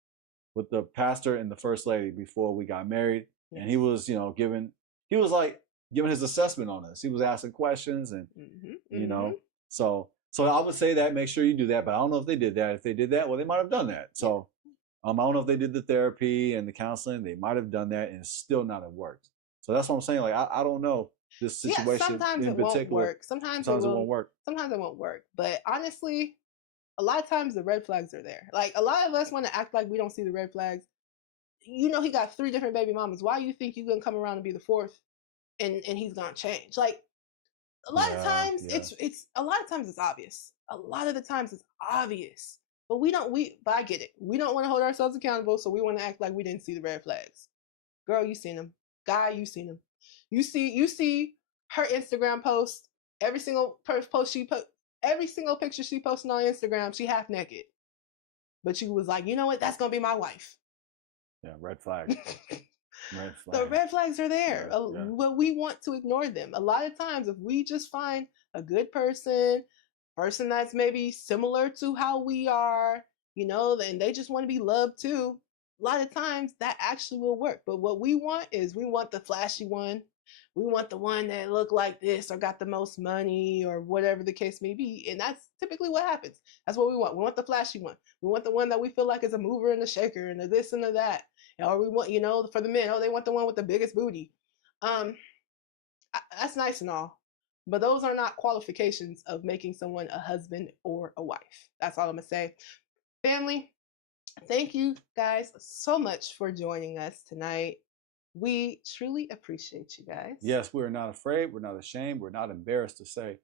with the pastor and the first lady before we got married, and he was giving his assessment on us. He was asking questions, and so I would say that make sure you do that. But I don't know if they did that. If they did that, well, they might have done that. So I don't know if they did the therapy and the counseling. They might have done that, and it's still not have worked. So that's what I'm saying. Like I don't know this situation sometimes in it particular. Won't work. Sometimes it won't work. Sometimes it won't work. But honestly, a lot of times the red flags are there. Like a lot of us want to act like we don't see the red flags. He got 3 different baby mamas. Why you think you're gonna come around and be the 4th, and he's gonna change? Like a lot of times it's a lot of times it's obvious. A lot of the times it's obvious. But but I get it. We don't want to hold ourselves accountable, so we want to act like we didn't see the red flags. Girl, you seen them. Guy, you seen them. You see her Instagram post. Every single post she put, every single picture she posting on Instagram, she half naked. but you was like, you know what, that's gonna be my wife. Yeah, red flag. Red flag. The red flags are there. Yeah. But we want to ignore them. A lot of times, if we just find a good person that's maybe similar to how we are, you know, and they just want to be loved too, a lot of times that actually will work. But what we want is we want the flashy one. We want the one that look like this or got the most money or whatever the case may be. And that's typically what happens. That's what we want. We want the flashy one. We want the one that we feel like is a mover and a shaker and a this and a that. Or we want, you know, for the men, oh, they want the one with the biggest booty. That's nice and all. But those are not qualifications of making someone a husband or a wife. That's all I'm going to say. Family, thank you guys so much for joining us tonight. We truly appreciate you guys. Yes, we're not afraid. We're not ashamed. We're not embarrassed to say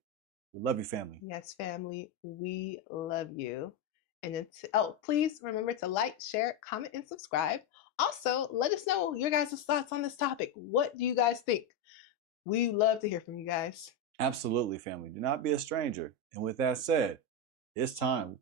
we love you, family. Yes, family, we love you. And please remember to like, share, comment, and subscribe. Also, let us know your guys' thoughts on this topic. What do you guys think? We love to hear from you guys. Absolutely, family. Do not be a stranger. And with that said, it's time.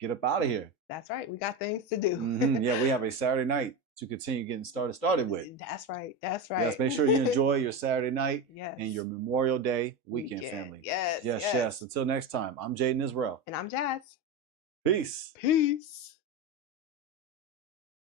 Get up out of here. That's right. We got things to do. Yeah, we have a Saturday night to continue getting started with. That's right. That's right. Yes, make sure you enjoy your Saturday night yes. and your Memorial Day weekend, family. Yes. Yes. Until next time, I'm Jaden Israel. And I'm Jazz. Peace. Peace.